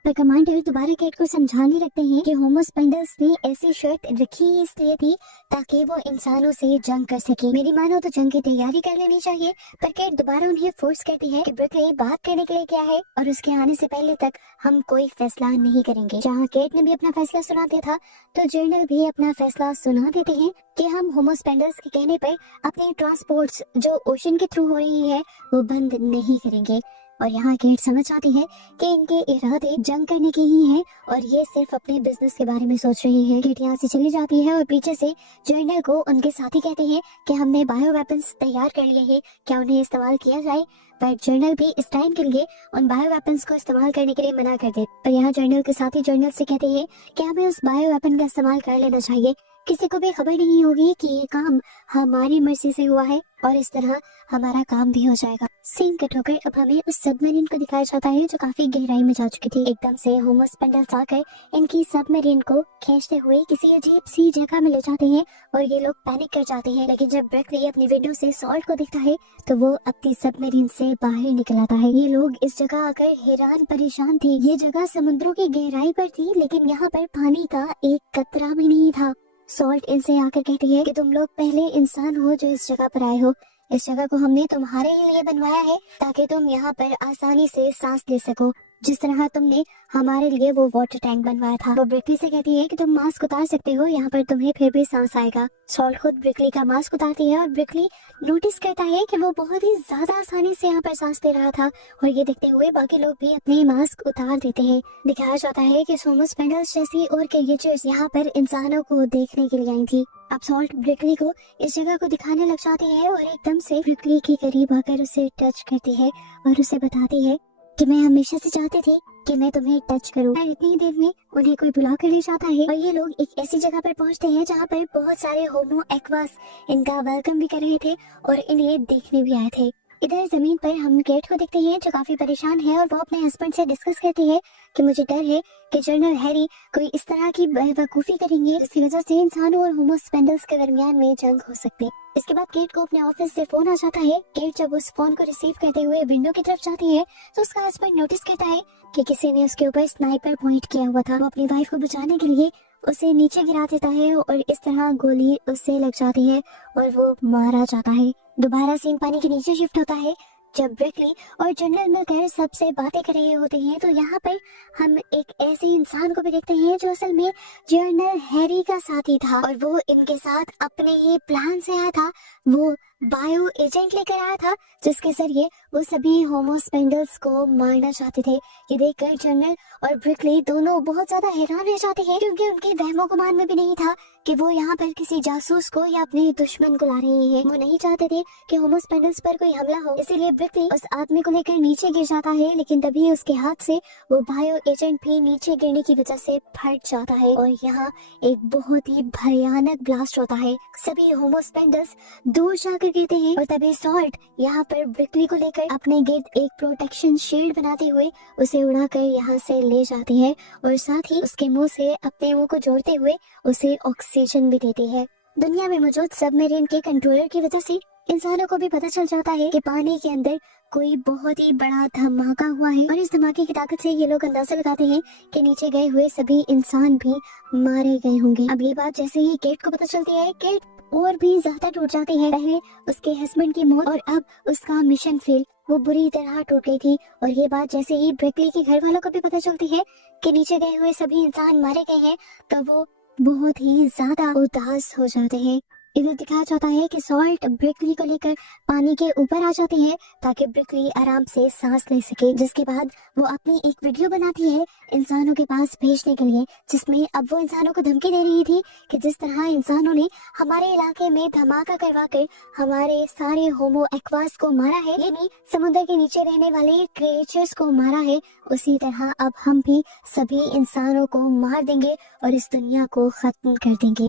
पर कमांडर दोबारा केट को समझाने लगते हैं कि होमोस्पेंडल्स ने ऐसी शर्त रखी इसलिए थी ताकि वो इंसानों से जंग कर सके। मेरी मानो तो जंग की तैयारी कर लेनी चाहिए। पर केट दोबारा उन्हें फोर्स करती है कि ब्रिकली बात करने के लिए क्या है और उसके आने से पहले तक हम कोई फैसला नहीं करेंगे। जहाँ केट ने भी अपना फैसला सुना दिया था, तो जर्नल भी अपना फैसला सुना देते हैं कि हम होमोस्पेंडल्स के कहने पर अपने ट्रांसपोर्ट्स जो ओशन के थ्रू हो रही है वो बंद नहीं करेंगे। और यहाँ केट समझ आती है कि इनके इरादे जंग करने के ही हैं और ये सिर्फ अपने बिजनेस के बारे में सोच रही है। केट यहाँ से चली जाती है और पीछे से जर्नल को उनके साथी कहते हैं कि हमने बायो वेपन्स तैयार कर लिए हैं, क्या उन्हें इस्तेमाल किया जाए। पर जर्नल भी इस टाइम के लिए उन बायो वेपन्स को इस्तेमाल करने के लिए मना कर दे। पर यहाँ जर्नल के साथी जर्नल से कहते हैं कि हमें उस बायो वेपन का इस्तेमाल कर लेना चाहिए, किसी को भी खबर नहीं होगी कि ये काम हमारी मर्जी से हुआ है और इस तरह हमारा काम भी हो जाएगा। सीन कट होकर अब हमें उस सबमरीन को दिखाया जाता है जो काफी गहराई में जा चुकी थी। एकदम से होमोस्पेंडल्स आकर इनकी सबमरीन को खींचते हुए किसी अजीब सी जगह में ले जाते हैं और ये लोग पैनिक कर जाते हैं। लेकिन जब ब्रिकली अपनी विंडो से सॉल्ट को देखता है तो वो अपनी सबमरीन से बाहर निकल आता है। ये लोग इस जगह आकर हैरान परेशान थे। ये जगह समुद्रों की गहराई पर थी, लेकिन यहाँ पर पानी का एक कतरा भी नहीं था। सॉल्ट इनसे आकर कहती है कि तुम लोग पहले इंसान हो जो इस जगह पर आए हो। इस जगह को हमने तुम्हारे ही लिए बनवाया है ताकि तुम यहाँ पर आसानी से सांस ले सको, जिस तरह तुमने हमारे लिए वो वाटर टैंक बनवाया था। वो ब्रिकली से कहती है कि तुम मास्क उतार सकते हो, यहाँ पर तुम्हें फिर भी सांस आएगा। सॉल्ट खुद ब्रिकली का मास्क उतारती है और ब्रिकली नोटिस करता है कि वो बहुत ही ज्यादा आसानी से यहाँ पर सांस ले रहा था और ये देखते हुए बाकी लोग भी अपने मास्क उतार देते हैं। दिखाया जाता है कि होमोस्पेंडल्स जैसी और क्रिएचर्स यहाँ पर इंसानों को देखने के लिए आई थी। अब सॉल्ट ब्रिकली को इस जगह को दिखाने लग जाती है और एकदम से ब्रिकली के करीब आकर उसे टच करती है और उसे बताती है कि मैं हमेशा से चाहती थी कि मैं तुम्हें टच करूं। और इतनी देर में उन्हें कोई बुला कर ले जाता है और ये लोग एक ऐसी जगह पर पहुंचते हैं जहाँ पर बहुत सारे होमो एक्वास इनका वेलकम भी कर रहे थे और इन्हें देखने भी आए थे। इधर जमीन पर हम केट को देखते हैं जो काफी परेशान है और वो अपने हस्बैंड से डिस्कस करती है कि मुझे डर है कि जनरल हैरी कोई इस तरह की बेवकूफी करेंगे जिसकी वजह से इंसानों और होमो स्पेंडल्स के दरमियान में जंग हो सकती है। इसके बाद केट को अपने ऑफिस से फोन आ जाता है। केट जब उस फोन को रिसीव करते हुए विंडो की तरफ जाती है तो उसका हस्बैंड नोटिस करता है कि किसी ने उसके ऊपर स्नाइपर पॉइंट किया हुआ था। वो अपनी वाइफ को बचाने के लिए उसे नीचे गिरा देता है और इस तरह गोली उससे लग जाती है और वो मारा जाता है। दोबारा सीन पानी के नीचे शिफ्ट होता है जब ब्रिकली और जनरल मिलकर सबसे बातें कर रहे होते हैं। तो यहाँ पर हम एक ऐसे इंसान को भी देखते हैं जो असल में जनरल हैरी का साथी था और वो इनके साथ अपने ही प्लान से आया था। वो बायो एजेंट लेकर आया था जिसके जरिए वो सभी होमो स्पेंडल्स को मारना चाहते थे। ये देखकर जनरल और ब्रिकली दोनों बहुत ज्यादा हैरान रह जाते हैं क्योंकि उनके वहमो गुमान में भी नहीं था कि वो यहाँ पर किसी जासूस को या अपने दुश्मन को ला रहे हैं। वो नहीं चाहते थे कि होमो स्पेंडल्स पर कोई हमला हो, इसीलिए ब्रिकली उस आदमी को लेकर नीचे गिर जाता है। लेकिन तभी उसके हाथ से वो बायो एजेंट भी नीचे गिरने की वजह से फट जाता है और यहाँ एक बहुत ही भयानक ब्लास्ट होता है। सभी होमो स्पेंडल्स दूर जाकर गिरते हैं और तभी सॉल्ट यहाँ पर ब्रिकली को लेकर अपने गिर्द एक प्रोटेक्शन शील्ड बनाते हुए उसे उड़ाकर यहाँ से ले जाती है और साथ ही उसके मुंह से अपने मुंह को जोड़ते हुए उसे ऑक्सीजन भी देती है। दुनिया में मौजूद सबमरीन के कंट्रोलर की वजह से इंसानों को भी पता चल जाता है कि पानी के अंदर कोई बहुत ही बड़ा धमाका हुआ है और इस धमाके की ताकत से ये लोग अंदाजा लगाते हैं कि नीचे गए हुए सभी इंसान भी मारे गए होंगे। अब ये बात जैसे ही केट को पता चलती है, केट और भी ज्यादा टूट जाती है। पहले उसके हस्बैंड की मौत और अब उसका मिशन फेल, वो बुरी तरह टूट गई थी। और ये बात जैसे ही ब्रिकली के घर वालों को भी पता चलती है कि नीचे गए हुए सभी इंसान मारे गए हैं तो वो बहुत ही ज्यादा उदास हो जाते हैं। इधर दिखाया जाता है कि सॉल्ट ब्रिकली को लेकर पानी के ऊपर आ जाती है ताकि ब्रिकली आराम से सांस ले सके। जिसके बाद वो अपनी एक वीडियो बनाती है इंसानों के पास भेजने के लिए, जिसमें अब वो इंसानों को धमकी दे रही थी कि जिस तरह इंसानों ने हमारे इलाके में धमाका करवा कर हमारे सारे होमो एक्वास को मारा है, यानी समुद्र के नीचे रहने वाले क्रिएचर्स को मारा है, उसी तरह अब हम भी सभी इंसानों को मार देंगे और इस दुनिया को खत्म कर देंगे।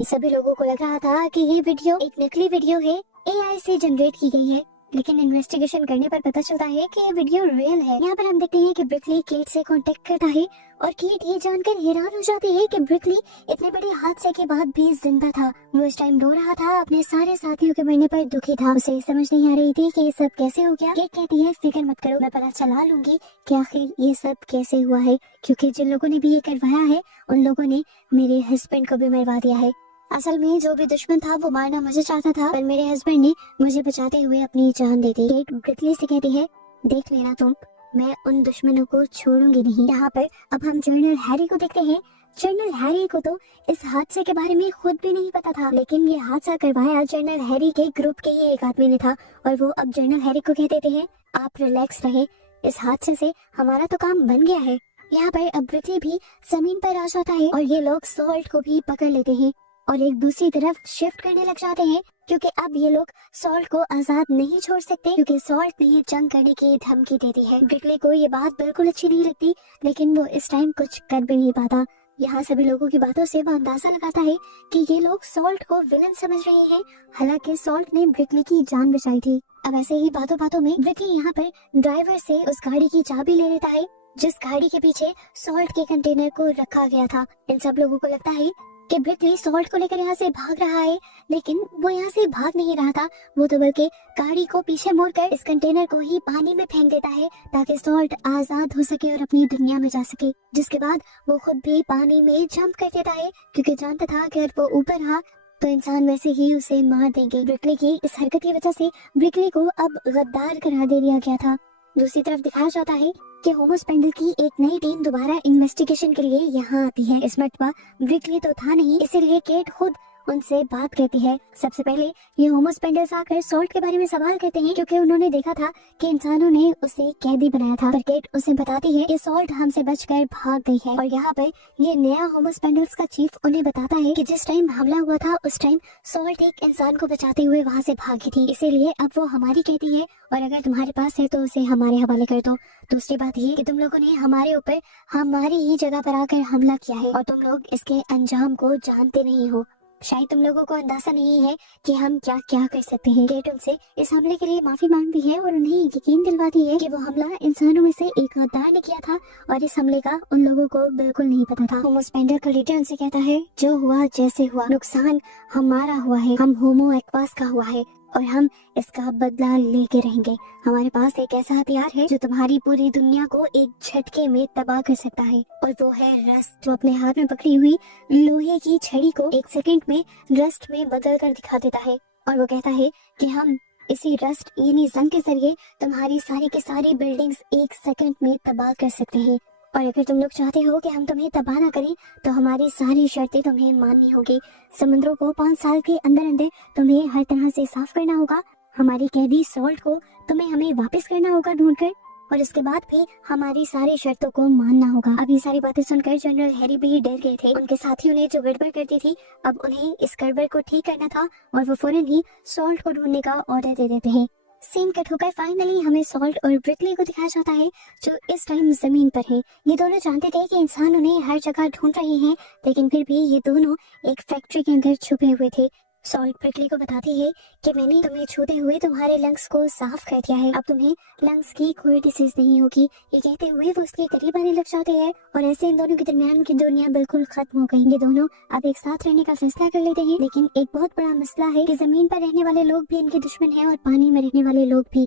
सभी लोगों को लग रहा था कि ये वीडियो एक नकली वीडियो है, एआई से जनरेट की गई है, लेकिन इन्वेस्टिगेशन करने पर पता चलता है कि ये वीडियो रियल है। यहाँ पर हम देखते हैं कि ब्रिकली केट से कांटेक्ट करता है और केट ये जानकर हैरान हो जाती है कि ब्रिकली इतने बड़े हादसे के बाद भी जिंदा था। वो इस टाइम रो रहा था, अपने सारे साथियों के मरने पर दुखी था। उसे समझ नहीं आ रही थी कि ये सब कैसे हो गया। केट कहती है फिक्र मत करो, मैं पता चला लूंगी कि आखिर ये सब कैसे हुआ है, क्योंकि जिन लोगों ने भी ये करवाया है उन लोगों ने मेरे हस्बैंड को भी मरवा दिया है। असल में जो भी दुश्मन था वो मारना मुझे चाहता था, पर मेरे हस्बैंड ने मुझे बचाते हुए अपनी जान दे दी। केट ब्रिकली से कहती है देख लेना तुम, मैं उन दुश्मनों को छोड़ूंगी नहीं। यहाँ पर अब हम जनरल हैरी को देखते हैं। जनरल हैरी को तो इस हादसे के बारे में खुद भी नहीं पता था, लेकिन ये हादसा करवाया जनरल हैरी के ग्रुप के ही एक आदमी ने था और वो अब जनरल हैरी को कह देते हैं आप रिलैक्स रहे, इस हादसे से हमारा तो काम बन गया है। यहाँ पर अब ब्रिकली भी जमीन पर आ जाता है और ये लोग सॉल्ट को भी पकड़ लेते हैं और एक दूसरी तरफ शिफ्ट करने लग जाते हैं, क्योंकि अब ये लोग सॉल्ट को आजाद नहीं छोड़ सकते, क्योंकि सॉल्ट ने जंग करने की धमकी दे दी है। ब्रिकली को ये बात बिल्कुल अच्छी नहीं लगती, लेकिन वो इस टाइम कुछ कर भी नहीं पाता। यहाँ सभी लोगों की बातों से वो अंदाजा लगाता है कि ये लोग सॉल्ट को विलन समझ रहे हैं, हालांकि सॉल्ट ने ब्रिकली की जान बचाई थी। अब ऐसे ही बातों बातों में ब्रिकली यहाँ पर ड्राइवर से उस गाड़ी की चाबी ले लेता है जिस गाड़ी के पीछे सॉल्ट के कंटेनर को रखा गया था। इन सब लोगों को लगता है कि ब्रिकली सॉल्ट को लेकर यहाँ से भाग रहा है, लेकिन वो यहाँ से भाग नहीं रहा था, वो तो बल्कि गाड़ी को पीछे मोड़कर इस कंटेनर को ही पानी में फेंक देता है ताकि सॉल्ट आजाद हो सके और अपनी दुनिया में जा सके। जिसके बाद वो खुद भी पानी में जंप कर देता है, क्योंकि जानता था कि अगर वो ऊपर रहा तो इंसान वैसे ही उसे मार देंगे। ब्रिकली की इस हरकत की वजह से ब्रिकली को अब गद्दार करार दे दिया गया था। दूसरी तरफ दिखाया जाता है कि होमो स्पेंडल की एक नई टीम दोबारा इन्वेस्टिगेशन के लिए यहाँ आती है। इस मर्तबा ब्रिकली तो था नहीं, इसीलिए केट खुद उनसे बात करती है। सबसे पहले ये होमोस्पेंडल्स आकर सॉल्ट के बारे में सवाल करते हैं, क्योंकि उन्होंने देखा था कि इंसानों ने उसे कैदी बनाया था। पर केट उसे बताती है कि सॉल्ट हमसे बचकर भाग गई है। और यहाँ पर ये नया होमोस्पेंडल्स का चीफ उन्हें बताता है कि जिस टाइम हमला हुआ था उस टाइम सॉल्ट एक इंसान को बचाते हुए वहाँ से भागी थी, इसीलिए अब वो हमारी कहती है और अगर तुम्हारे पास है तो उसे हमारे हवाले कर दो। दूसरी बात ये कि तुम लोगों ने हमारे ऊपर हमारी ही जगह पर आकर हमला किया है और तुम लोग इसके अंजाम को जानते नहीं हो। शायद तुम लोगों को अंदाजा नहीं है कि हम क्या क्या कर सकते हैं। केट उनसे इस हमले के लिए माफी मांगती है और उन्हें यकीन दिलवाती है कि वो हमला इंसानों में से एक गद्दार ने किया था और इस हमले का उन लोगों को बिल्कुल नहीं पता था। होमोस्पेंडल का लीडर उनसे कहता है, जो हुआ जैसे हुआ, नुकसान हमारा हुआ है, हम होमो एक्वास का हुआ है और हम इसका बदला लेके रहेंगे। हमारे पास एक ऐसा हथियार है जो तुम्हारी पूरी दुनिया को एक झटके में तबाह कर सकता है और वो है रस्ट, जो अपने हाथ में पकड़ी हुई लोहे की छड़ी को एक सेकंड में रस्ट में बदल कर दिखा देता है। और वो कहता है कि हम इसी रस्ट यानी जंग के जरिए तुम्हारी सारी की सारी बिल्डिंग्स एक सेकंड में तबाह कर सकते हैं और अगर तुम लोग चाहते हो कि हम तुम्हें तबाह ना करें तो हमारी सारी शर्तें तुम्हें माननी होगी। समुद्रों को 5 साल के अंदर अंदर तुम्हें हर तरह से साफ करना होगा, हमारी कैदी सॉल्ट को तुम्हें हमें वापस करना होगा ढूंढकर और इसके बाद भी हमारी सारी शर्तों को मानना होगा। अब ये सारी बातें सुनकर जनरल हैरी भी डर गए थे। उनके साथियों ने जो गड़बड़ करती थी अब उन्हें इस गड़बड़ को ठीक करना था और वो फौरन ही सॉल्ट को ढूंढने का ऑर्डर दे देते हैं। सीन कट होकर फाइनली हमें सॉल्ट और ब्रिकली को दिखाया जाता है जो इस टाइम जमीन पर है। ये दोनों जानते थे कि इंसान उन्हें हर जगह ढूंढ रहे हैं, लेकिन फिर भी ये दोनों एक फैक्ट्री के अंदर छुपे हुए थे। सॉल्ट ब्रिकली को बताती है कि मैंने तुम्हें छूते हुए तुम्हारे लंग्स को साफ कर दिया है, अब तुम्हें लंग्स की कोई डिसीज नहीं होगी। ये कहते हुए वो उसके करीब आने लग जाते हैं और ऐसे इन दोनों के दरमियान की दुनिया बिल्कुल खत्म हो गई। ये दोनों अब एक साथ रहने का फैसला कर लेते हैं, लेकिन एक बहुत बड़ा मसला है कि जमीन पर रहने वाले लोग भी इनके दुश्मन हैं और पानी में रहने वाले लोग भी।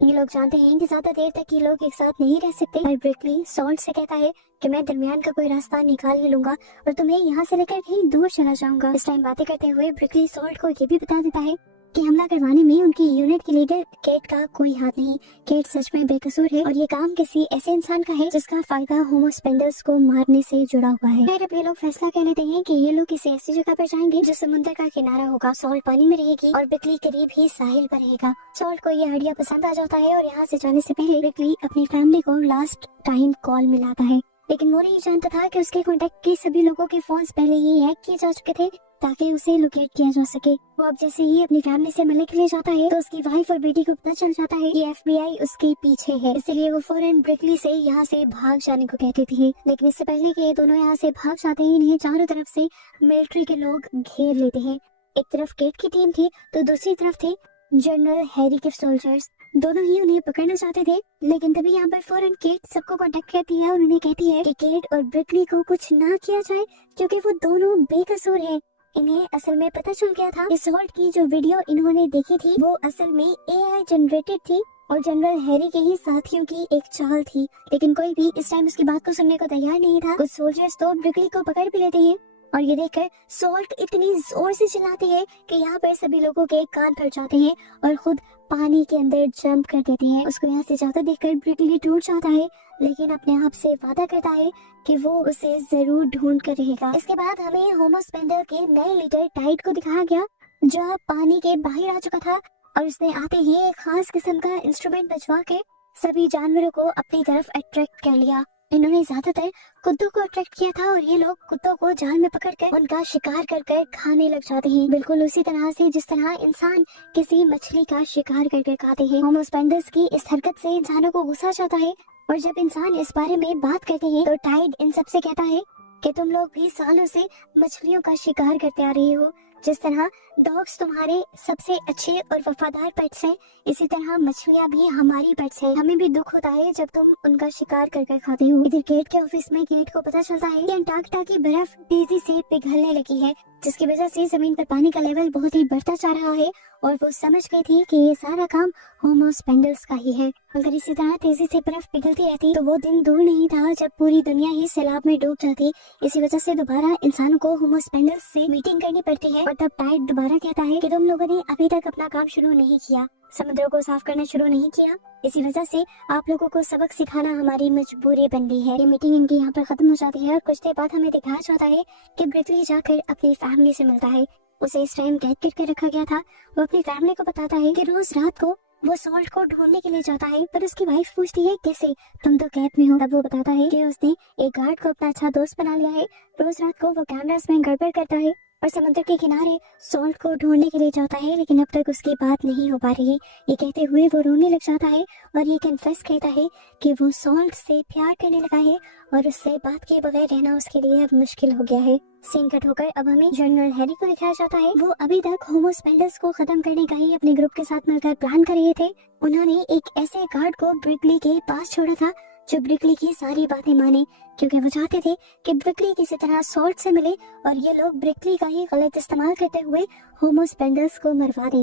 ये लोग जानते हैं कि ज्यादा देर तक ये लोग एक साथ नहीं रह सकते और ब्रिकली सॉल्ट से कहता है कि मैं दरमियान का कोई रास्ता निकाल ही लूंगा और तुम्हें यहाँ से लेकर कहीं दूर चला जाऊंगा। इस टाइम बातें करते हुए ब्रिकली सॉल्ट को ये भी बता देता है कि हमला करवाने में उनकी यूनिट के लीडर केट का कोई हाथ नहीं। केट सच में बेकसूर है और ये काम किसी ऐसे इंसान का है जिसका फायदा होमोस्पेंडल्स को मारने से जुड़ा हुआ है। फिर अब ये लोग फैसला कर लेते हैं कि ये लोग किसी ऐसी जगह पर जाएंगे जो समुद्र का किनारा होगा। सॉल्ट पानी में रहेगी और ब्रिकली करीब ही साहिल पर रहेगा। सॉल्ट को ये आइडिया पसंद आ जाता है और यहाँ से जाने से पहले ब्रिकली अपनी फैमिली को लास्ट टाइम कॉल मिलाता है, लेकिन वो नहीं जानता था कि उसके कॉन्टेक्ट के सभी लोगों के फोन पहले ही हैक किए जा चुके थे ताकि उसे लोकेट किया जा सके। वो अब जैसे ही अपनी फैमिली से मिलने के लिए जाता है तो उसकी वाइफ और बेटी को पता चल जाता है कि FBI उसके पीछे है, इसलिए वो फौरन ब्रिकली से यहाँ से भाग जाने को कहती थी। लेकिन इससे पहले कि ये दोनों यहाँ से भाग जाते हैं इन्हें चारों तरफ से मिलिट्री के लोग घेर लेते हैं। एक तरफ केट की टीम थी तो दूसरी तरफ थे जनरल हैरी के सोल्जर्स। दोनों ही उन्हें पकड़ना चाहते थे, लेकिन तभी यहाँ पर फौरन केट सबको कांटेक्ट करती है और उन्हें कहती है कि केट और ब्रिकली को कुछ ना किया जाए क्योंकि वो दोनों बेकसूर हैं। इन्हें असल में पता चल गया था कि सॉल्ट की जो वीडियो इन्होंने देखी थी वो असल में AI जनरेटेड थी और जनरल हैरी के ही साथियों की एक चाल थी, लेकिन कोई भी इस टाइम उसकी बात को सुनने को तैयार नहीं था। कुछ सोल्जर्स तो ब्रिकली को पकड़ भी लेते हैं और ये देखकर सॉल्ट इतनी जोर से चिल्लाती है कि यहाँ पर सभी लोगों के कान फट जाते हैं और खुद पानी के अंदर जंप कर देते हैं। उसको यहाँ से जाता देखकर ब्रिकली टूट जाता है, लेकिन अपने आप से वादा करता है कि वो उसे जरूर ढूंढ कर रहेगा। इसके बाद हमें होमोस्पेंडल के नए लीडर टाइड को दिखाया गया जो पानी के बाहर आ चुका था और उसने आते ही एक खास किस्म का इंस्ट्रूमेंट बजवा के सभी जानवरों को अपनी तरफ अट्रैक्ट कर लिया। इन्होंने ज्यादातर कुत्तों को अट्रैक्ट किया था और ये लोग कुत्तों को जाल में पकड़कर उनका शिकार कर कर खाने लग जाते हैं, बिल्कुल उसी तरह से जिस तरह इंसान किसी मछली का शिकार कर कर खाते हैं। होमोस्पेंडल्स की इस हरकत से इंसानों को गुस्सा जाता है और जब इंसान इस बारे में बात करते हैं तो टाइड इन सबसे कहता है कि तुम लोग भी सालों से मछलियों का शिकार करते आ रहे हो। जिस तरह डॉग्स तुम्हारे सबसे अच्छे और वफादार पेट्स हैं, इसी तरह मछलियाँ भी हमारी पेट्स हैं। हमें भी दुख होता है जब तुम उनका शिकार कर कर खाते हो। इधर केट के ऑफिस में केट को पता चलता है कि अंटार्कटिका की बर्फ तेजी से पिघलने लगी है, जिसकी वजह से जमीन पर पानी का लेवल बहुत ही बढ़ता जा रहा है और वो समझ गई थी कि ये सारा काम होमोस्पेंडल्स का ही है। अगर इसी तरह तेजी से बर्फ पिघलती रहती तो वो दिन दूर नहीं था जब पूरी दुनिया ही सैलाब में डूब जाती। इसी वजह से दोबारा इंसानों को होमोस्पेंडल्स से मीटिंग करनी पड़ती है और तब टाइड दोबारा कहता है कि तुम लोगों ने अभी तक अपना काम शुरू नहीं किया। समुद्रों को साफ करना शुरू नहीं किया। इसी वजह से आप लोगों को सबक सिखाना हमारी मजबूरी बन गई है। ये मीटिंग इनकी यहाँ पर खत्म हो जाती है और कुछ देर बाद हमें दिखाया जाता है कि ब्रिकली जाकर अपनी फैमिली से मिलता है। उसे इस टाइम कैद करके रखा गया था। वो अपनी फैमिली को बताता है कि रोज रात को वो सॉल्ट को ढूंढने के लिए जाता है, पर उसकी वाइफ पूछती है कैसे, तुम तो कैद में हो। तब वो बताता है कि उसने एक गार्ड को अपना अच्छा दोस्त बना लिया है। रोज रात को वो कैमरास में गड़बड़ करता है और समुद्र के किनारे सॉल्ट को ढूंढने के लिए जाता है, लेकिन अब तक उसकी बात नहीं हो पा रही। ये कहते हुए वो रोने लग जाता है और ये कन्फेस करता है कि वो सॉल्ट से प्यार करने लगा है और उससे बात किए बगैर रहना उसके लिए अब मुश्किल हो गया है। सीन कट होकर अब हमें जनरल हैरी को दिखाया जाता है। वो अभी तक होमो स्पेंडल्स को खत्म करने का ही अपने ग्रुप के साथ मिलकर प्लान कर रहे थे। उन्होंने एक ऐसे गार्ड को ब्रिकली के पास छोड़ा था जो ब्रिकली की सारी बातें माने, क्योंकि वो चाहते थे कि ब्रिकली किसी तरह सॉल्ट से मिले और ये लोग ब्रिकली का ही गलत इस्तेमाल करते हुए होमो स्पेंडल्स को मरवा दें।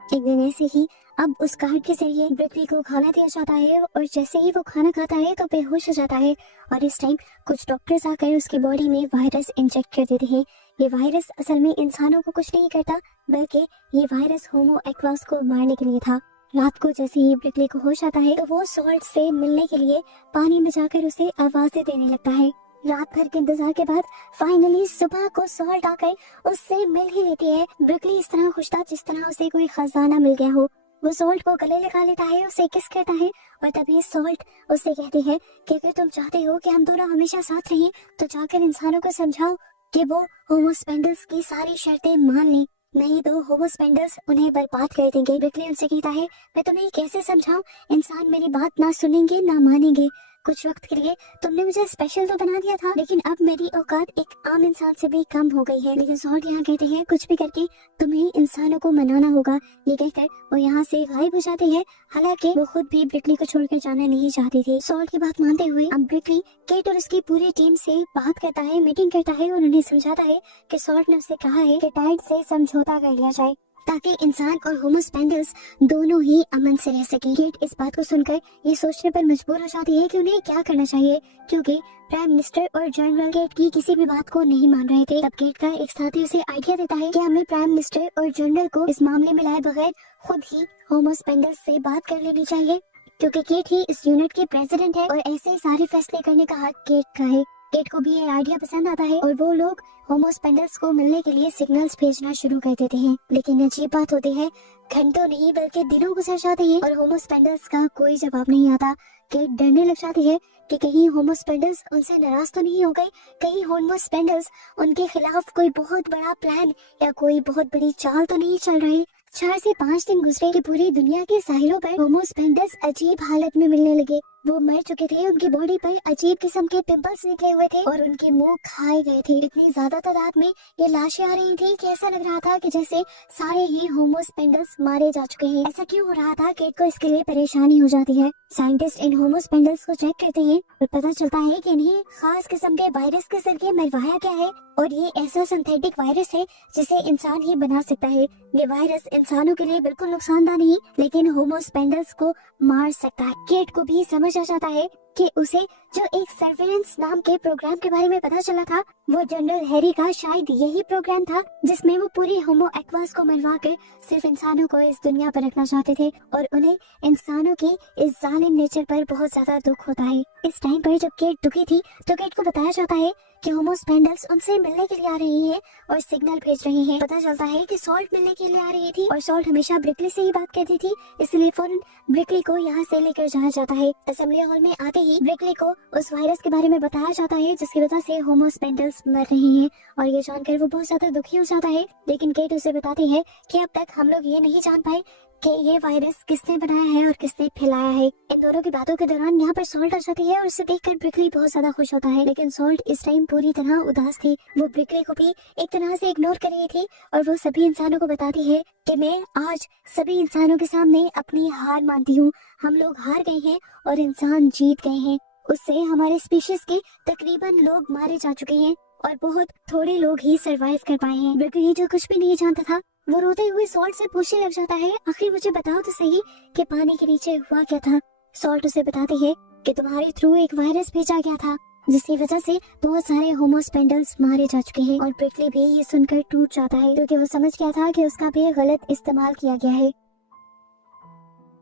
एक दिन ऐसे ही अब उस गार्ड के जरिए ब्रिकली को खाना दिया जाता है और जैसे ही वो खाना खाता है तो बेहोश हो जाता है और इस टाइम कुछ डॉक्टर्स आकर उसकी बॉडी में वायरस इंजेक्ट कर देते हैं। ये वायरस असल में इंसानों को कुछ नहीं करता, बल्कि ये वायरस होमो एक्वास को मारने के लिए था। रात को जैसे ही ब्रिकली को होश आता है तो वो सॉल्ट से मिलने के लिए पानी में जाकर उसे आवाजें देने लगता है। रात भर के इंतजार के बाद फाइनली सुबह को सॉल्ट आकर उससे मिल ही लेती है। ब्रिकली इस तरह खुश था जिस तरह उसे कोई खजाना मिल गया हो। वो सॉल्ट को गले लगा लेता है, उसे किस करता है और तभी सॉल्ट उसे कहती है कि अगर तुम चाहते हो कि हम दोनों हमेशा साथ रहें तो जाकर इंसानों को समझाओ कि वो होमो स्पेंडल्स की सारी शर्तें मान लें, नहीं तो होमो स्पेंडल्स उन्हें बर्बाद कर देंगे। ब्रिकली उनसे कहता है मैं तुम्हें कैसे समझाऊं, इंसान मेरी बात ना सुनेंगे ना मानेंगे। कुछ वक्त के लिए तुमने मुझे स्पेशल तो बना दिया था, लेकिन अब मेरी औकात एक आम इंसान से भी कम हो गई है। लेकिन सॉल्ट यहाँ कहते हैं कुछ भी करके तुम्हें इंसानों को मनाना होगा। ये कहकर वो यहाँ से गायब हो जाते हैं। हालांकि वो खुद भी ब्रिकली को छोड़कर जाना नहीं चाहती थी। सॉल्ट की बात मानते हुए अब ब्रिकली केट और उसकी पूरी टीम से बात करता है, मीटिंग करता है और उन्हें समझाता है कि सॉल्ट ने उससे कहा है कि टाइड से समझौता कर लिया जाए ताकि इंसान और होमो स्पेंडल्स दोनों ही अमन से रह सके। केट इस बात को सुनकर ये सोचने पर मजबूर हो जाती है कि उन्हें क्या करना चाहिए, क्योंकि प्राइम मिनिस्टर और जनरल केट की किसी भी बात को नहीं मान रहे थे। तब केट का एक साथी उसे आइडिया देता है कि हमें प्राइम मिनिस्टर और जनरल को इस मामले में लाए बगैर खुद ही होमो स्पेंडल्स से बात कर लेनी चाहिए, क्योंकि केट ही इस यूनिट की प्रेसिडेंट है और ऐसे ही सारे फैसले करने का हक केट का है। केट को भी ये आइडिया पसंद आता है और वो लोग होमो स्पेंडल्स को मिलने के लिए सिग्नल्स भेजना शुरू कर देते हैं। लेकिन अजीब बात होती है, घंटों नहीं बल्कि दिनों गुजर जाते हैं और होमो स्पेंडल्स का कोई जवाब नहीं आता। केट डरने लग जाती है कि कहीं होमो स्पेंडल्स उनसे नाराज तो नहीं हो गए, कहीं होमो स्पेंडल्स उनके खिलाफ कोई बहुत बड़ा प्लान या कोई बहुत बड़ी चाल तो नहीं चल रही। 4 से 5 दिन गुजरे कि पूरी दुनिया के साहिलों पर होमो स्पेंडल्स अजीब हालत में मिलने लगे। वो मर चुके थे, उनकी बॉडी पर अजीब किस्म के पिंपल्स निकले हुए थे और उनके मुंह खाए गए थे। इतनी ज्यादा तादाद में ये लाशें आ रही थी कि ऐसा लग रहा था कि जैसे सारे ही होमो स्पेंडल्स मारे जा चुके हैं। ऐसा क्यों हो रहा था, केट को इसके लिए परेशानी हो जाती है। साइंटिस्ट इन होमो स्पेंडल्स को चेक करते हैं और पता चलता है कि इन्हें खास किस्म के वायरस के जरिए मरवाया गया है और ये ऐसा सिंथेटिक वायरस है जिसे इंसान ही बना सकता है। ये वायरस इंसानों के लिए बिल्कुल नुकसानदार नहीं, लेकिन होमो स्पेंडल्स को मार सकता है। केट को भी समझ आ जाता है कि उसे जो एक सर्वेलेंस नाम के प्रोग्राम के बारे में पता चला था, वो जनरल हैरी का शायद यही प्रोग्राम था जिसमें वो पूरी होमो एक्वास को मरवा कर सिर्फ इंसानों को इस दुनिया पर रखना चाहते थे और उन्हें इंसानों की इस जालिम नेचर पर बहुत ज्यादा दुख होता है। इस टाइम पर जब केट दुखी थी तो केट को बताया जाता है कि होमो स्पेंडल्स उनसे मिलने के लिए आ रही हैं और सिग्नल भेज रहे हैं। पता चलता है कि सॉल्ट मिलने के लिए आ रही थी और सॉल्ट हमेशा ब्रिकली से ही बात करती थी, इसलिए फौरन ब्रिकली को यहाँ से लेकर जाया जाता है। असेंबली हॉल में आते ही ब्रिकली को उस वायरस के बारे में बताया जाता है जिसकी वजह से होमो स्पेंडल्स मर रहे हैं और ये जानकर वो बहुत ज्यादा दुखी हो जाता है। लेकिन केट उसे बताती है कि अब तक हम लोग ये नहीं जान पाए कि ये वायरस किसने बनाया है और किसने फैलाया है। इन दोनों की बातों के दौरान यहाँ पर सॉल्ट आ जाती है और उसे देखकर ब्रिकली बहुत ज्यादा खुश होता है, लेकिन सॉल्ट इस टाइम पूरी तरह उदास थी। वो ब्रिकली को भी एक तरह से इग्नोर कर रही थी और वो सभी इंसानों को बताती है कि मैं आज सभी इंसानों के सामने अपनी हार मानती हूँ। हम लोग हार गए हैं और इंसान जीत गए हैं। उससे हमारे स्पीशीज के तकरीबन लोग मारे जा चुके हैं और बहुत थोड़े लोग ही सरवाइव कर पाए हैं। ब्रिकली जो कुछ भी नहीं जानता था, वो रोते हुए सॉल्ट से पूछने लग जाता है, आखिर मुझे बताओ तो सही कि पानी के नीचे हुआ क्या था। सॉल्ट उसे बताती है कि तुम्हारे थ्रू एक वायरस भेजा गया था जिसकी वजह से बहुत सारे होमोस्पेंडल्स मारे जा चुके हैं। और ब्रिकली भी ये सुनकर टूट जाता है क्योंकि वो समझ गया था कि उसका भी गलत इस्तेमाल किया गया है।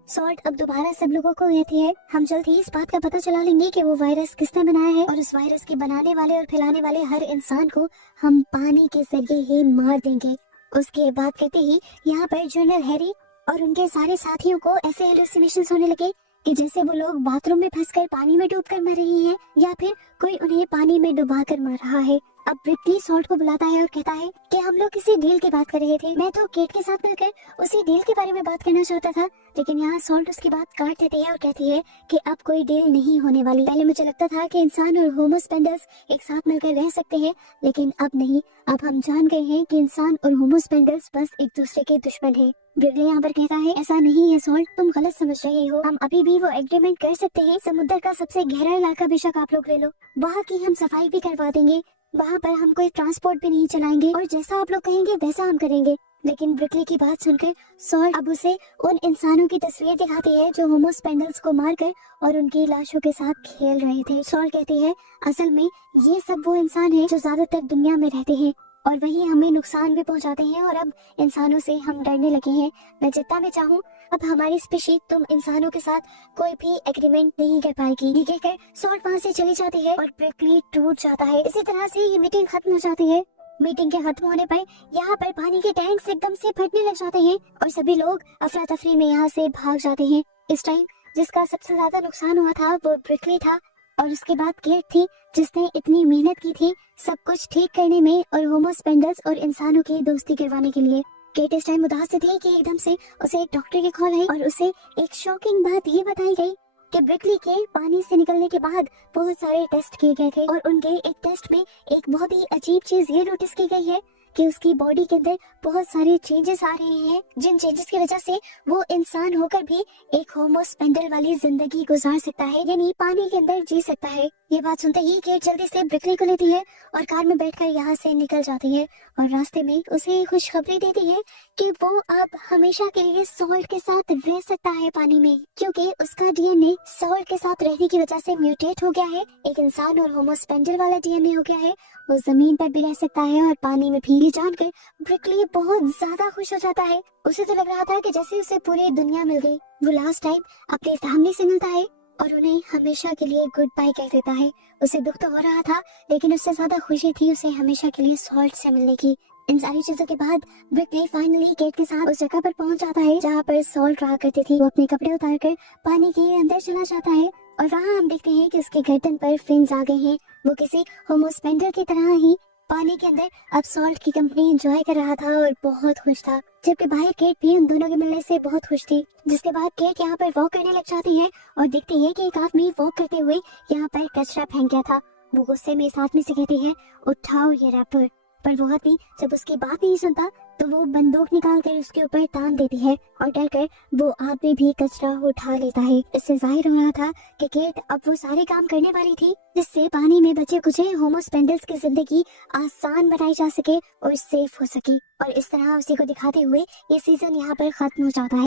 सॉल्ट अब दोबारा सब लोगों को कहती है, हम जल्द ही इस बात का पता चला लेंगे कि वो वायरस किसने बनाया है और उस वायरस के बनाने वाले और फैलाने वाले हर इंसान को हम पानी के जरिए ही मार देंगे। उसके बाद कहते ही यहाँ पर जनरल हैरी और उनके सारे साथियों को ऐसे हेलुसिनेशंस होने लगे कि जैसे वो लोग बाथरूम में फंसकर पानी में डूबकर मर रही हैं या फिर कोई उन्हें पानी में डुबाकर मर रहा है। अब ब्रिकली सॉल्ट को बुलाता है और कहता है कि हम लोग किसी डील की बात कर रहे थे, मैं तो केट के साथ मिलकर उसी डील के बारे में बात करना चाहता था। लेकिन यहाँ सॉल्ट उसकी बात काट देती है और कहती है कि अब कोई डील नहीं होने वाली। पहले मुझे लगता था कि इंसान और होमोस्पेंडल्स एक साथ मिलकर रह सकते हैं, लेकिन अब नहीं। अब हम जान गए हैं कि इंसान और होमोस्पेंडल्स बस एक दूसरे के दुश्मन है। ब्रिकली यहाँ पर कहता है, ऐसा नहीं है सॉल्ट, तुम गलत समझ रहे हो। हम अभी भी वो एग्रीमेंट कर सकते हैं। समुद्र का सबसे गहरा इलाका बेशक आप लोग ले लो, वहाँ की हम सफाई भी करवा देंगे, वहाँ पर हम कोई ट्रांसपोर्ट भी नहीं चलाएंगे और जैसा आप लोग कहेंगे वैसा हम करेंगे। लेकिन ब्रिकली की बात सुनकर सॉल्ट अब उसे उन इंसानों की तस्वीर दिखाती है जो होमोस्पेंडल्स को मारकर और उनकी लाशों के साथ खेल रहे थे। सॉल्ट कहती है, असल में ये सब वो इंसान है जो ज्यादातर दुनिया में रहते हैं और वही हमें नुकसान भी पहुंचाते हैं और अब इंसानों से हम डरने लगे हैं। मैं जितना भी चाहूँ अब हमारी स्पीशीज तुम इंसानों के साथ कोई भी एग्रीमेंट नहीं कर पाएगी। ये कहकर सॉल्ट वहाँ से चली जाती है और ब्रिकली टूट जाता है। इसी तरह से ये मीटिंग खत्म हो जाती है। मीटिंग के खत्म होने पर यहाँ पर पानी के टैंक्स एकदम से फटने लग जाते हैं और सभी लोग अफरा तफरी में यहाँ से भाग जाते हैं। इस टाइम जिसका सबसे ज्यादा नुकसान हुआ था वो ब्रिकली था और उसके बाद केट थी जिसने इतनी मेहनत की थी सब कुछ ठीक करने में और होमोस्पेंडल्स और इंसानों की दोस्ती करवाने के लिए। केट इस टाइम उदास थी कि एकदम से उसे एक डॉक्टर की कॉल आई और उसे एक शॉकिंग बात ये बताई गई कि ब्रिकली के पानी से निकलने के बाद बहुत सारे टेस्ट किए गए थे और उनके एक टेस्ट में एक बहुत ही अजीब चीज ये नोटिस की गई है कि उसकी बॉडी के अंदर बहुत सारे चेंजेस आ रहे हैं, जिन चेंजेस की वजह से वो इंसान होकर भी एक होमोस्पेंडल वाली जिंदगी गुजार सकता है, यानी पानी के अंदर जी सकता है। ये बात सुनते ही केट जल्दी से ब्रिकली को लेती है और कार में बैठकर यहाँ से निकल जाती है और रास्ते में उसे खुशखबरी देती है कि वो अब हमेशा के लिए सॉल्ट के साथ रह सकता है पानी में, क्योंकि उसका डीएनए सॉल्ट के साथ रहने की वजह से म्यूटेट हो गया है। एक इंसान और होमोस्पेंडल वाला डीएनए हो गया है। वो जमीन पर भी रह सकता है और पानी में भी। जानकर ब्रिकली बहुत ज्यादा खुश हो जाता है। उसे तो लग रहा था कि जैसे उसे पूरी दुनिया मिल गई। वो लास्ट टाइम अपनी फैमिली से मिलता है और उन्हें हमेशा के लिए गुड बाय कह देता है। उसे दुख तो हो रहा था लेकिन उससे ज्यादा खुशी थी उसे हमेशा के लिए सॉल्ट से मिलने की। इन सारी चीजों के बाद ब्रिकली फाइनली केट के साथ उस जगह पर पहुंच जाता है जहाँ पर सॉल्ट रहा करती थी। वो अपने कपड़े उतारकर पानी के अंदर चला जाता है और वहाँ हम देखते हैं कि उसके गर्दन पर फिन्स आ गए हैं। वो किसी होमोस्पेंडल की तरह ही पानी के अंदर अब सॉल्ट की कंपनी एंजॉय कर रहा था और बहुत खुश था, जबकि बाहर केट भी उन दोनों के मिलने से बहुत खुश थी। जिसके बाद केट यहाँ पर वॉक करने लग जाती है और देखती है कि एक आदमी वॉक करते हुए यहाँ पर कचरा फेंक गया था। वो गुस्से में इस आदमी से कहती है, उठाओ ये रैपर। पर वो आदमी जब उसकी बात नहीं सुनता तो वो बंदूक निकाल कर उसके ऊपर तान देती है और डर कर वो आदमी भी कचरा उठा लेता है। इससे जाहिर हो रहा था कि केट अब वो सारे काम करने वाली थी जिससे पानी में बचे कुछ होमोस्पेंडल्स की जिंदगी आसान बनाई जा सके और सेफ हो सके। और इस तरह उसी को दिखाते हुए ये सीजन यहाँ पर खत्म हो जाता है।